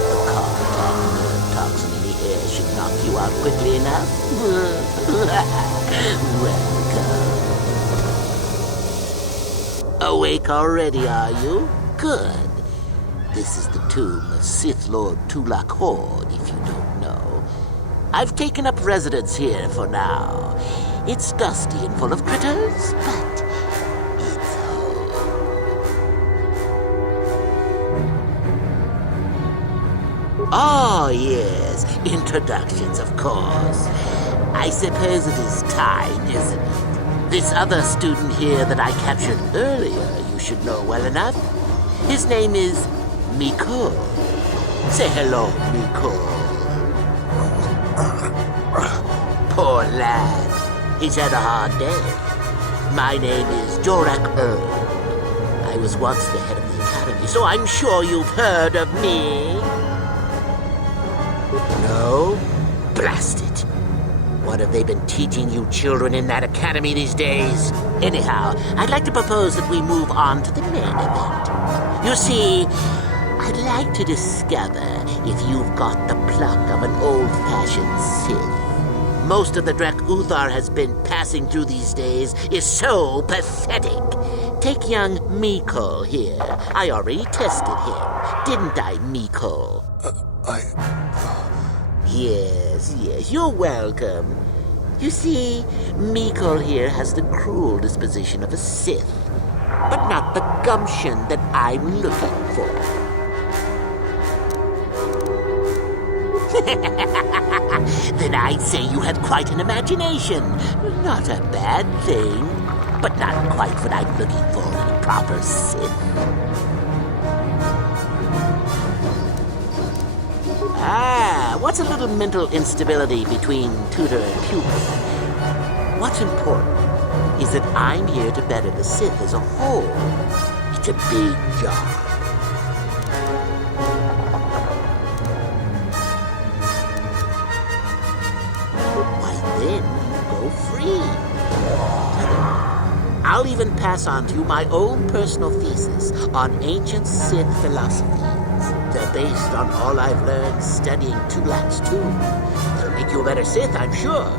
The contact nerve toxin in the air should knock you out quickly enough. Welcome. Awake already, are you? Good. This is the tomb of Sith Lord Tulak Horde, if you don't know. I've taken up residence here for now. It's dusty and full of critters, but it's home. Oh, yes. Introductions, of course. I suppose it is time, isn't it? This other student here that I captured earlier, you should know well enough. His name is Miko. Say hello, Miko. Poor lad. He's had a hard day. My name is Jorak Erd. I was once the head of the academy, so I'm sure you've heard of me. No? Blast it. What have they been teaching you children in that academy these days? Anyhow, I'd like to propose that we move on to the main event. You see, I'd like to discover if you've got the pluck of an old-fashioned Sith. Most of the Drek Uthar has been passing through these days is so pathetic. Take young Miko here. I already tested him, didn't I, Miko? Yes, you're welcome. You see, Miko here has the cruel disposition of a Sith, but not the gumption that I'm looking for. Then I'd say you have quite an imagination. Not a bad thing, but not quite what I'm looking for in a proper Sith. What's a little mental instability between tutor and pupil? What's important is that I'm here to better the Sith as a whole. It's a big job. I'll even pass on to you my own personal thesis on ancient Sith philosophies. They're based on all I've learned studying Tulak's tomb. They'll make you a better Sith, I'm sure.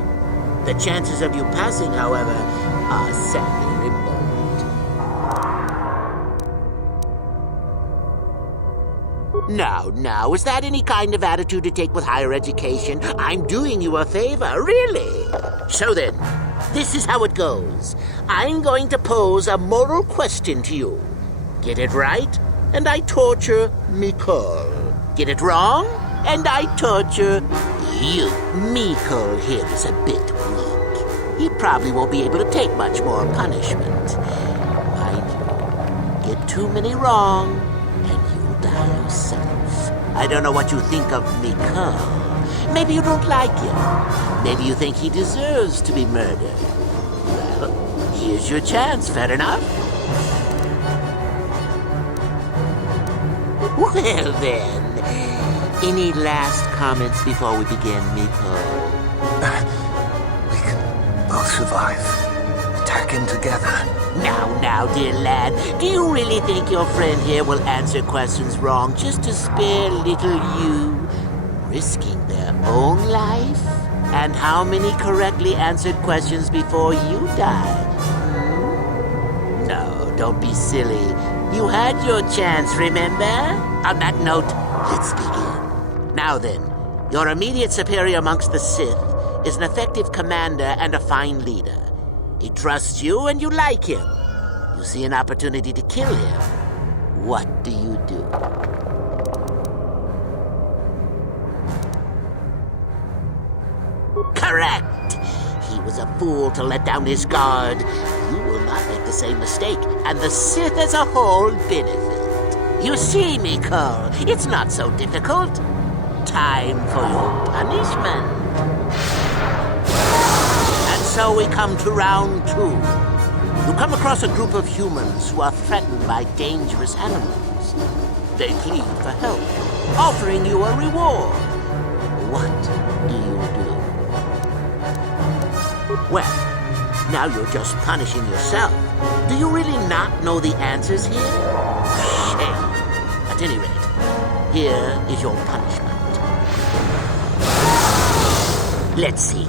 The chances of you passing, however, are sadly remote. Now, is that any kind of attitude to take with higher education? I'm doing you a favor, really. So then, this is how it goes. I'm going to pose a moral question to you. Get it right, and I torture Miko. Get it wrong, and I torture you. Miko here is a bit weak. He probably won't be able to take much more punishment. Mind you, get too many wrong, and you'll die yourself. I don't know what you think of Miko. Maybe you don't like him. Maybe you think he deserves to be murdered. Well, here's your chance, fair enough? Well then, any last comments before we begin, Miko? We can both survive. Attacking together. Now, dear lad, do you really think your friend here will answer questions wrong just to spare little you? Risking their own life? And how many correctly answered questions before you die? No, don't be silly. You had your chance, remember? On that note, let's begin. Now then, your immediate superior amongst the Sith is an effective commander and a fine leader. He trusts you and you like him. You see an opportunity to kill him. What do you do? Correct! He was a fool to let down his guard. You will not make the same mistake, and the Sith as a whole benefit. You see, Miko, it's not so difficult. Time for your punishment. And so we come to round 2. You come across a group of humans who are threatened by dangerous animals. They plead for help, offering you a reward. What do you do? Well, now you're just punishing yourself. Do you really not know the answers here? Shame. At any rate, here is your punishment. Let's see.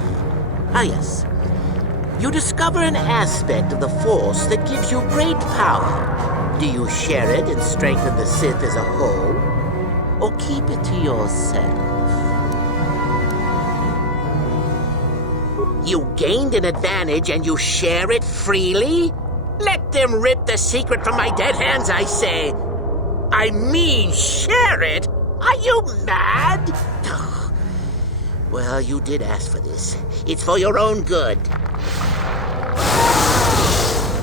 Ah, yes. You discover an aspect of the Force that gives you great power. Do you share it and strengthen the Sith as a whole? Or keep it to yourself? You gained an advantage and you share it freely? Let them rip the secret from my dead hands, I say. I mean, share it? Are you mad? Well, you did ask for this. It's for your own good.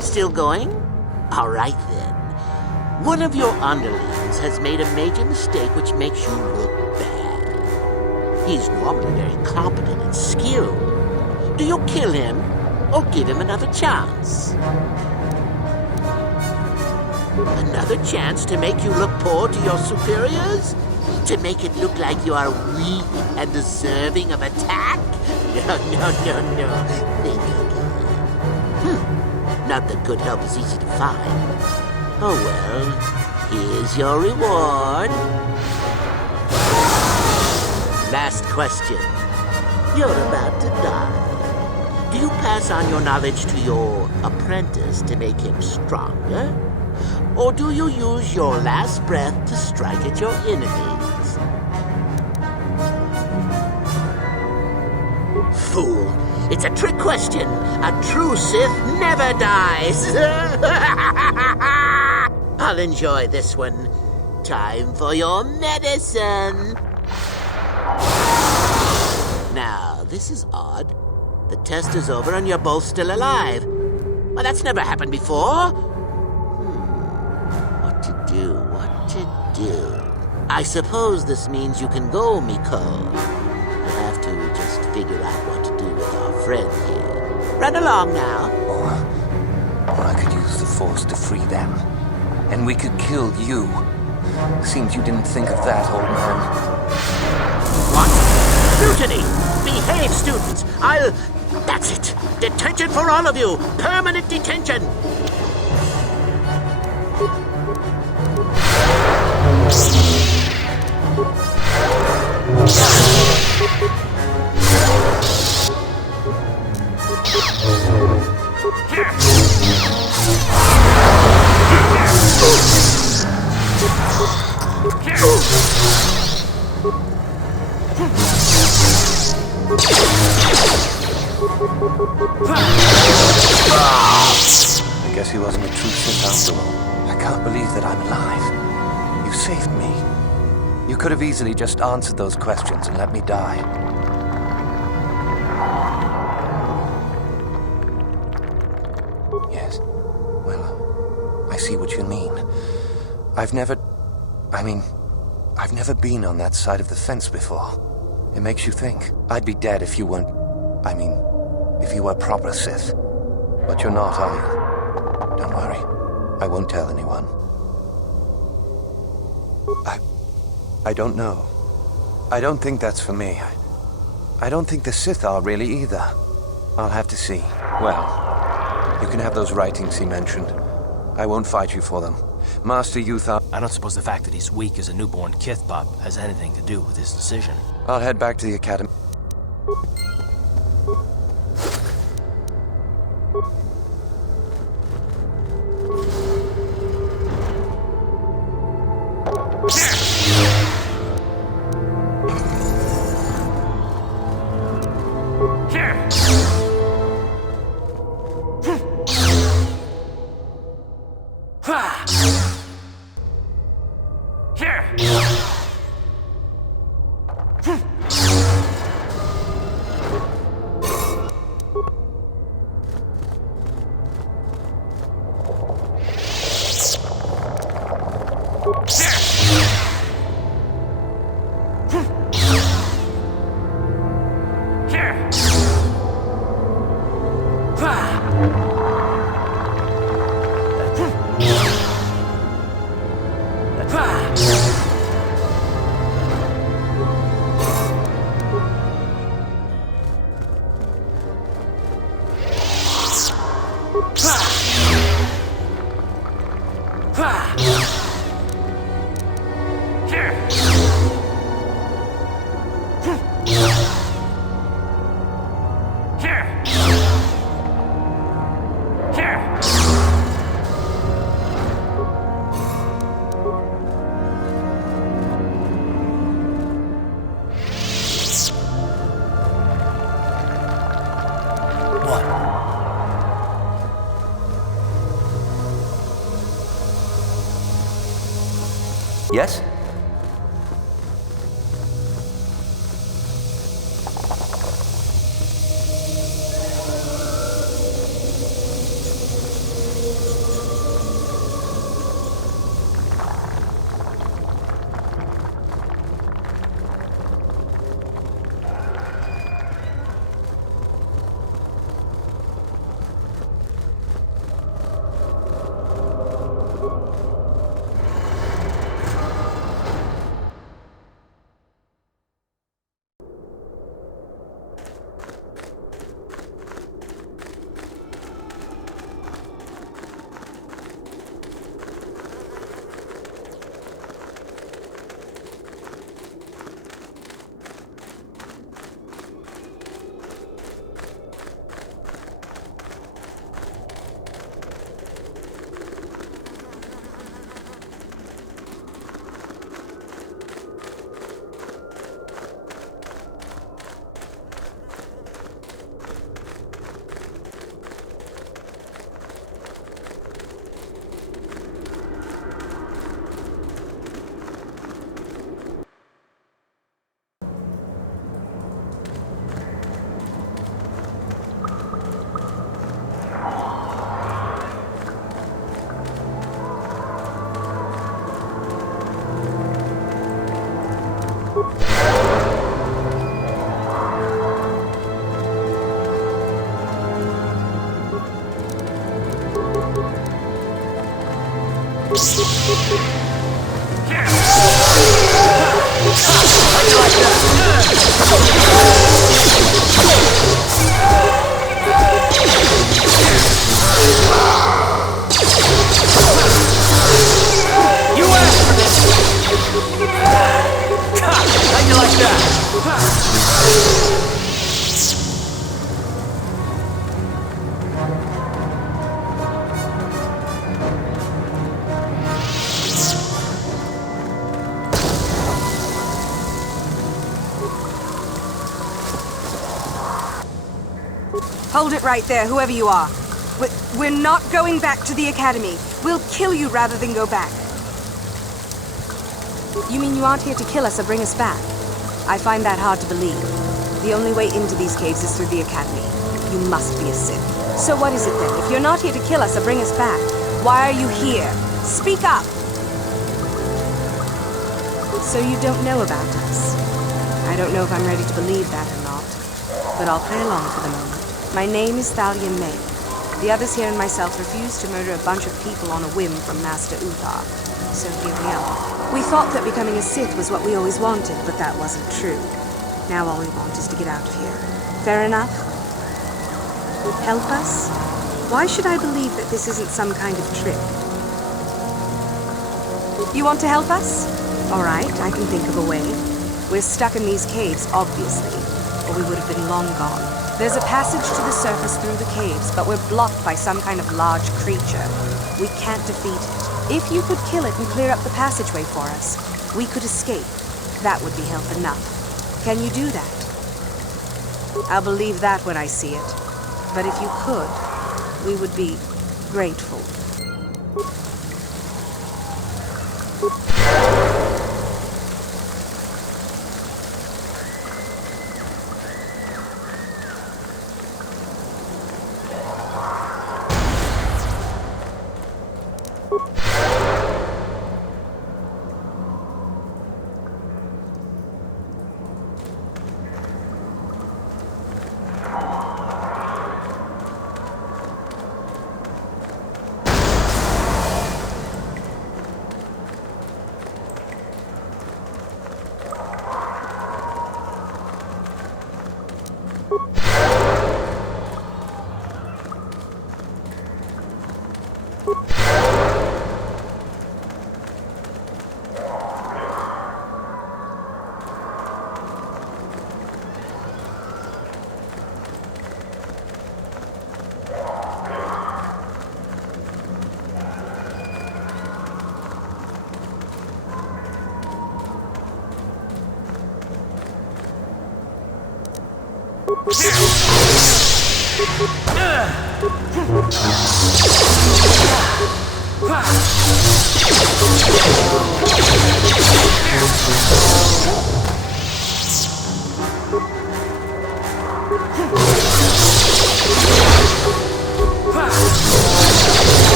Still going? All right, then. One of your underlings has made a major mistake which makes you look bad. He's normally very competent and skilled. Do you kill him or give him another chance? Another chance to make you look poor to your superiors? To make it look like you are weak and deserving of attack? No. Think again. Not that good help is easy to find. Oh well, here's your reward. Last question. You're about to die. Do you pass on your knowledge to your apprentice to make him stronger? Or do you use your last breath to strike at your enemies? Fool! It's a trick question. A true Sith never dies. I'll enjoy this one. Time for your medicine. Now, this is odd. The test is over and you're both still alive. Well, that's never happened before. What to do? I suppose this means you can go, Miko. We'll have to just figure out what to do with our friend here. Run along now. Or I could use the Force to free them. And we could kill you. Seems you didn't think of that, old man. What? Mutiny! Behave, students! That's it! Detention for all of you! Permanent detention! I guess he wasn't a true Sith after all. I can't believe that I'm alive. You saved me. You could have easily just answered those questions and let me die. Yes. Well, I see what you mean. I've never been on that side of the fence before. It makes you think. I'd be dead if you weren't... if you were proper Sith. But you're not, are you? Don't worry. I won't tell anyone. I don't know. I don't think that's for me. I don't think the Sith are really either. I'll have to see. Well, you can have those writings he mentioned. I won't fight you for them. Master Uthar... I don't suppose the fact that he's weak as a newborn Kith pup has anything to do with his decision. I'll head back to the academy. Yes? Hold it right there, whoever you are. We're not going back to the Academy. We'll kill you rather than go back. You mean you aren't here to kill us or bring us back? I find that hard to believe. The only way into these caves is through the Academy. You must be a Sith. So what is it then? If you're not here to kill us or bring us back, why are you here? Speak up! So you don't know about us? I don't know if I'm ready to believe that or not, but I'll play along for the moment. My name is Thalia May. The others here and myself refused to murder a bunch of people on a whim from Master Uthar. So here we are. We thought that becoming a Sith was what we always wanted, but that wasn't true. Now all we want is to get out of here. Fair enough? Help us? Why should I believe that this isn't some kind of trick? You want to help us? All right, I can think of a way. We're stuck in these caves, obviously, or we would have been long gone. There's a passage to the surface through the caves, but we're blocked by some kind of large creature. We can't defeat it. If you could kill it and clear up the passageway for us, we could escape. That would be help enough. Can you do that? I'll believe that when I see it. But if you could, we would be grateful.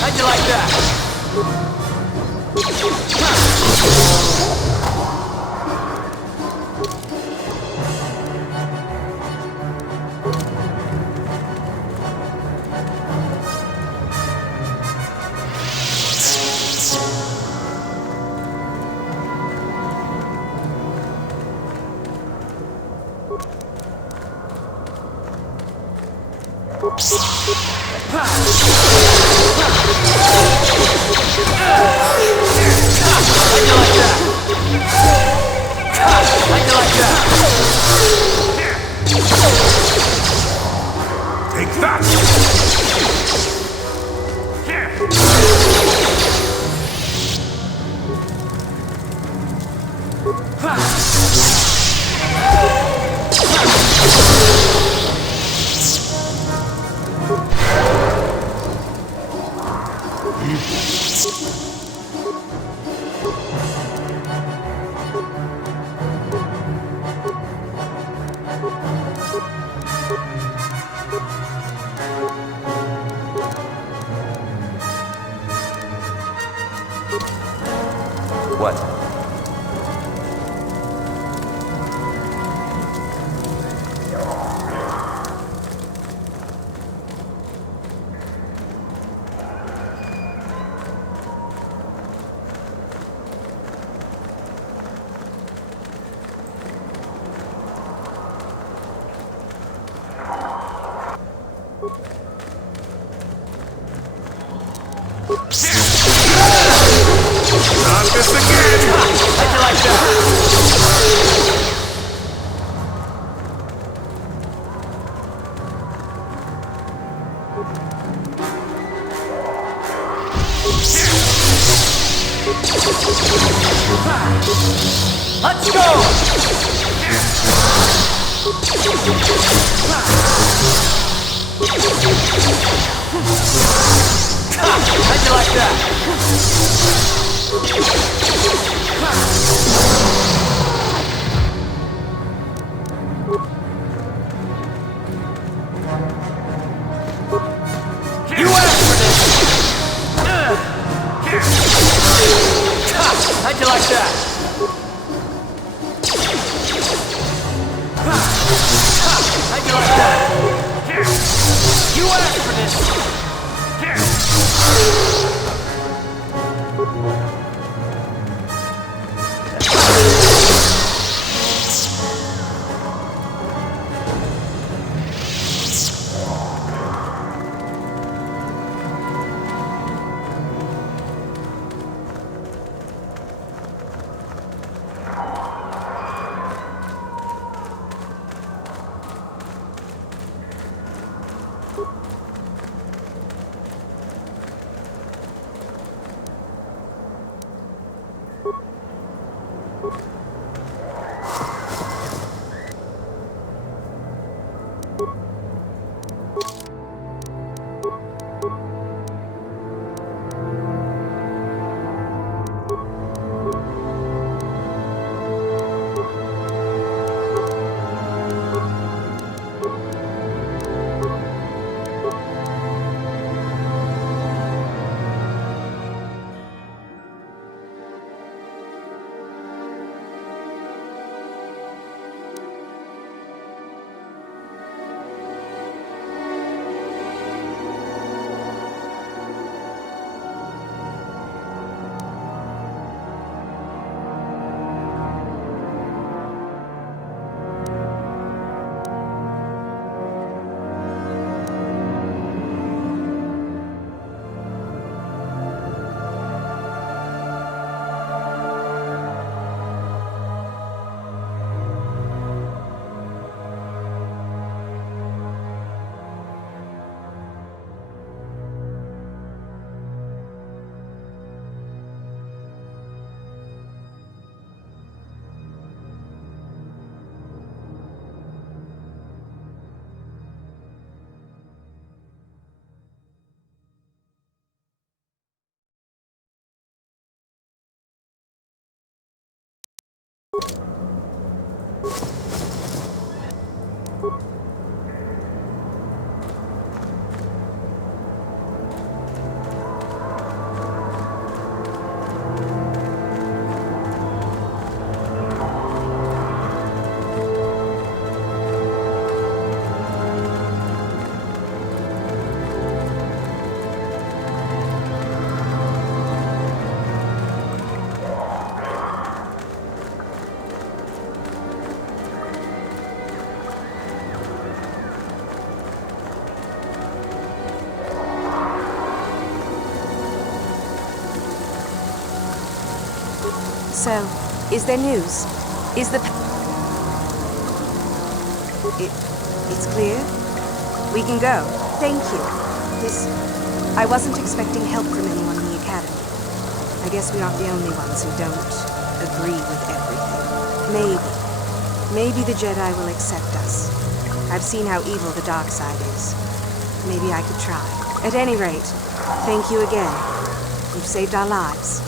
How'd you like that? Take that! What? Not this again! How'd you like that? Let's go! How'd you like that? You asked for this! How'd you like that? How'd you like that? You asked for this! So, is there news? Is the... It's clear? We can go. Thank you. I wasn't expecting help from anyone in the Academy. I guess we aren't the only ones who don't agree with everything. Maybe the Jedi will accept us. I've seen how evil the dark side is. Maybe I could try. At any rate, thank you again. You've saved our lives.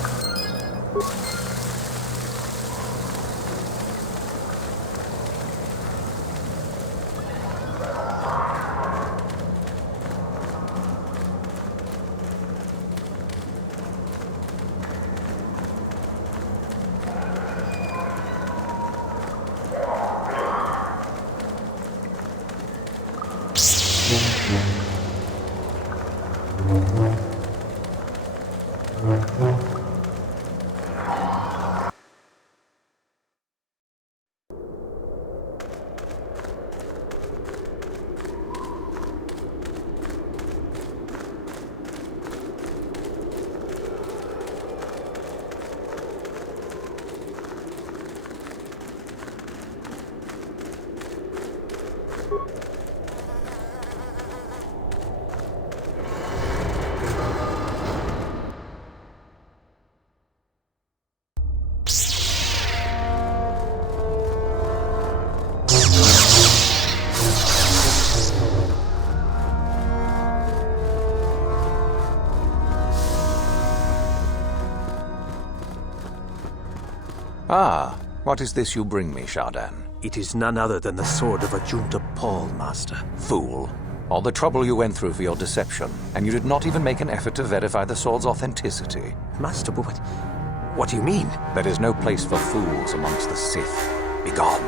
Ah, what is this you bring me, Shardan? It is none other than the sword of Ajunta Paul, Master. Fool. All the trouble you went through for your deception, and you did not even make an effort to verify the sword's authenticity. Master, what do you mean? There is no place for fools amongst the Sith. Begone.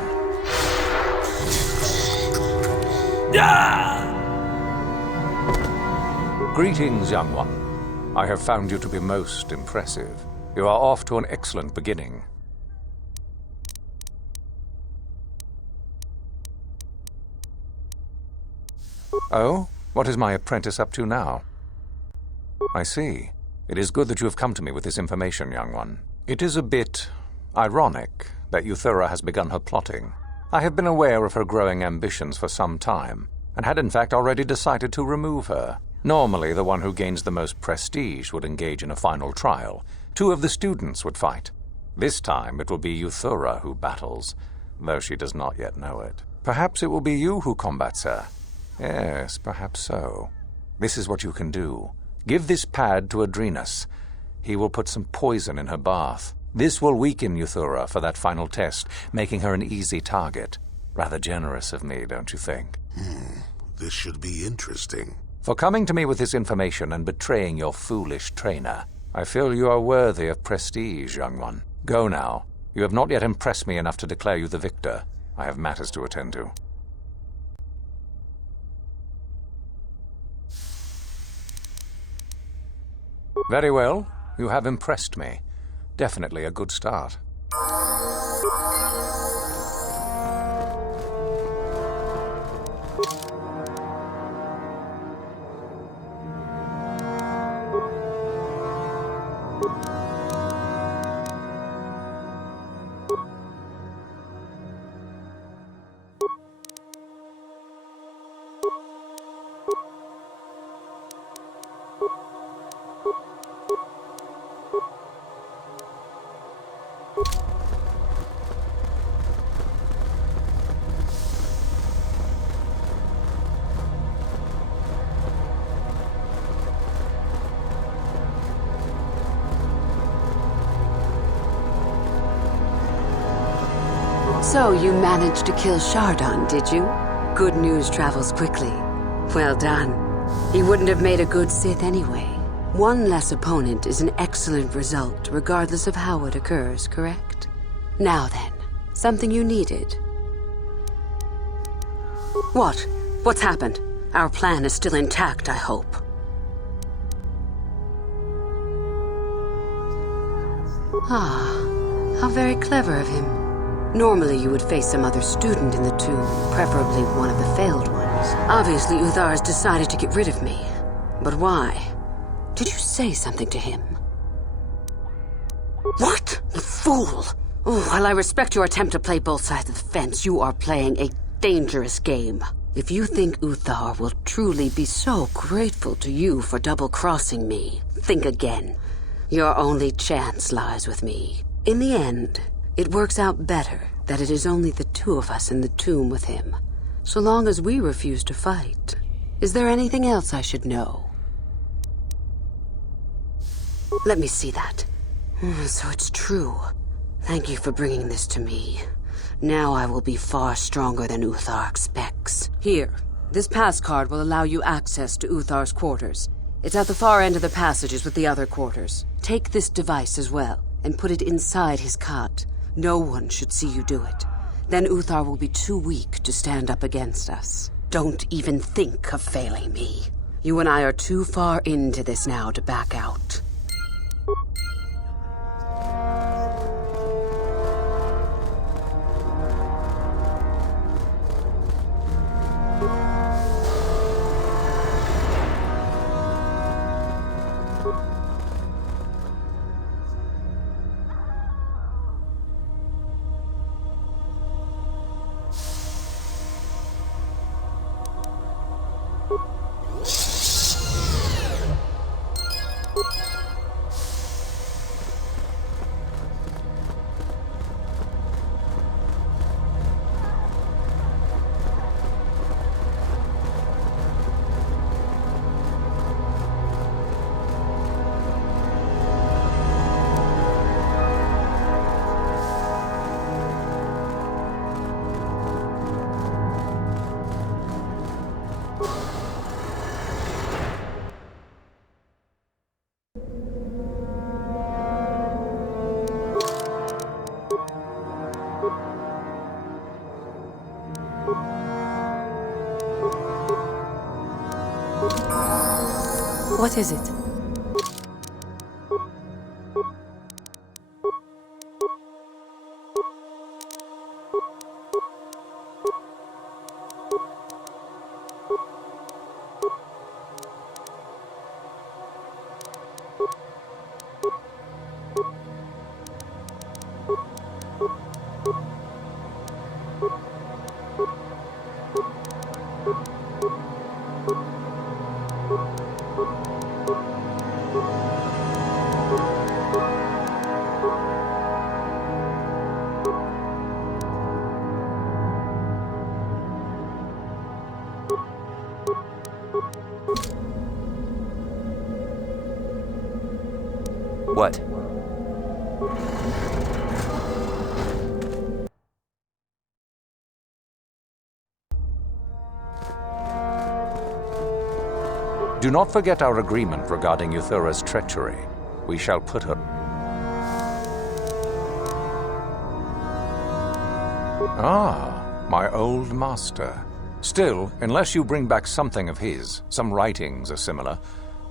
Ah! Greetings, young one. I have found you to be most impressive. You are off to an excellent beginning. Oh? What is my apprentice up to now? I see. It is good that you have come to me with this information, young one. It is a bit ironic that Euthura has begun her plotting. I have been aware of her growing ambitions for some time, and had in fact already decided to remove her. Normally, the one who gains the most prestige would engage in a final trial. 2 of the students would fight. This time, it will be Euthura who battles, though she does not yet know it. Perhaps it will be you who combats her. Yes, perhaps so. This is what you can do. Give this pad to Adrenus. He will put some poison in her bath. This will weaken Euthura for that final test, making her an easy target. Rather generous of me, don't you think? This should be interesting. For coming to me with this information and betraying your foolish trainer, I feel you are worthy of prestige, young one. Go now. You have not yet impressed me enough to declare you the victor. I have matters to attend to. Very well. You have impressed me. Definitely a good start. So you managed to kill Chardon, did you? Good news travels quickly. Well done. He wouldn't have made a good Sith anyway. One less opponent is an excellent result, regardless of how it occurs, correct? Now then, something you needed. What? What's happened? Our plan is still intact, I hope. Ah, how very clever of him. Normally you would face some other student in the tomb, preferably one of the failed ones. Obviously Uthar has decided to get rid of me. But why? Did you say something to him? What? You fool! Oh, while I respect your attempt to play both sides of the fence, you are playing a dangerous game. If you think Uthar will truly be so grateful to you for double-crossing me, think again. Your only chance lies with me. In the end, it works out better that it is only the two of us in the tomb with him, so long as we refuse to fight. Is there anything else I should know? Let me see that. So it's true. Thank you for bringing this to me. Now I will be far stronger than Uthar expects. Here, this pass card will allow you access to Uthar's quarters. It's at the far end of the passages with the other quarters. Take this device as well, and put it inside his cot. No one should see you do it. Then Uthar will be too weak to stand up against us. Don't even think of failing me. You and I are too far into this now to back out. What is it? What? Do not forget our agreement regarding Euthura's treachery. We shall put her... Ah, my old master. Still, unless you bring back something of his, some writings or similar,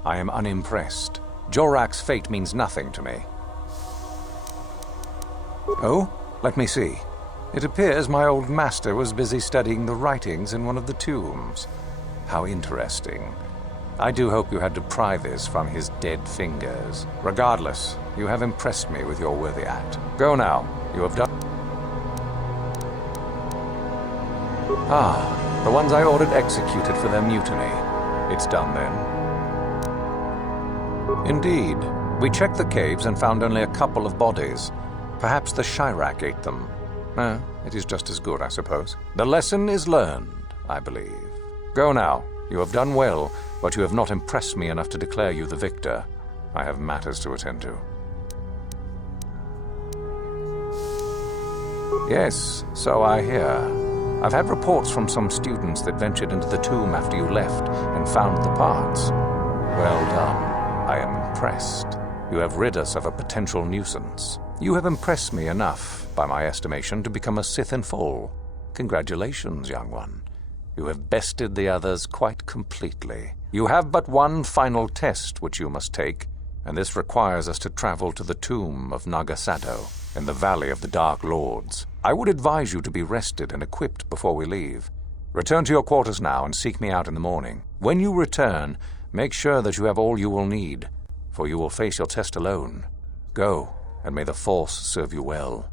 I am unimpressed. Jorak's fate means nothing to me. Oh, let me see. It appears my old master was busy studying the writings in one of the tombs. How interesting. I do hope you had to pry this from his dead fingers. Regardless, you have impressed me with your worthy act. Go now. You have done... Ah, the ones I ordered executed for their mutiny. It's done then. Indeed. We checked the caves and found only a couple of bodies. Perhaps the Chirac ate them. It is just as good, I suppose. The lesson is learned, I believe. Go now. You have done well, but you have not impressed me enough to declare you the victor. I have matters to attend to. Yes, so I hear. I've had reports from some students that ventured into the tomb after you left and found the parts. Well done. I am impressed. You have rid us of a potential nuisance. You have impressed me enough, by my estimation, to become a Sith in full. Congratulations, young one. You have bested the others quite completely. You have but one final test which you must take, and this requires us to travel to the tomb of Nagasado in the Valley of the Dark Lords. I would advise you to be rested and equipped before we leave. Return to your quarters now and seek me out in the morning. When you return, make sure that you have all you will need, for you will face your test alone. Go, and may the Force serve you well.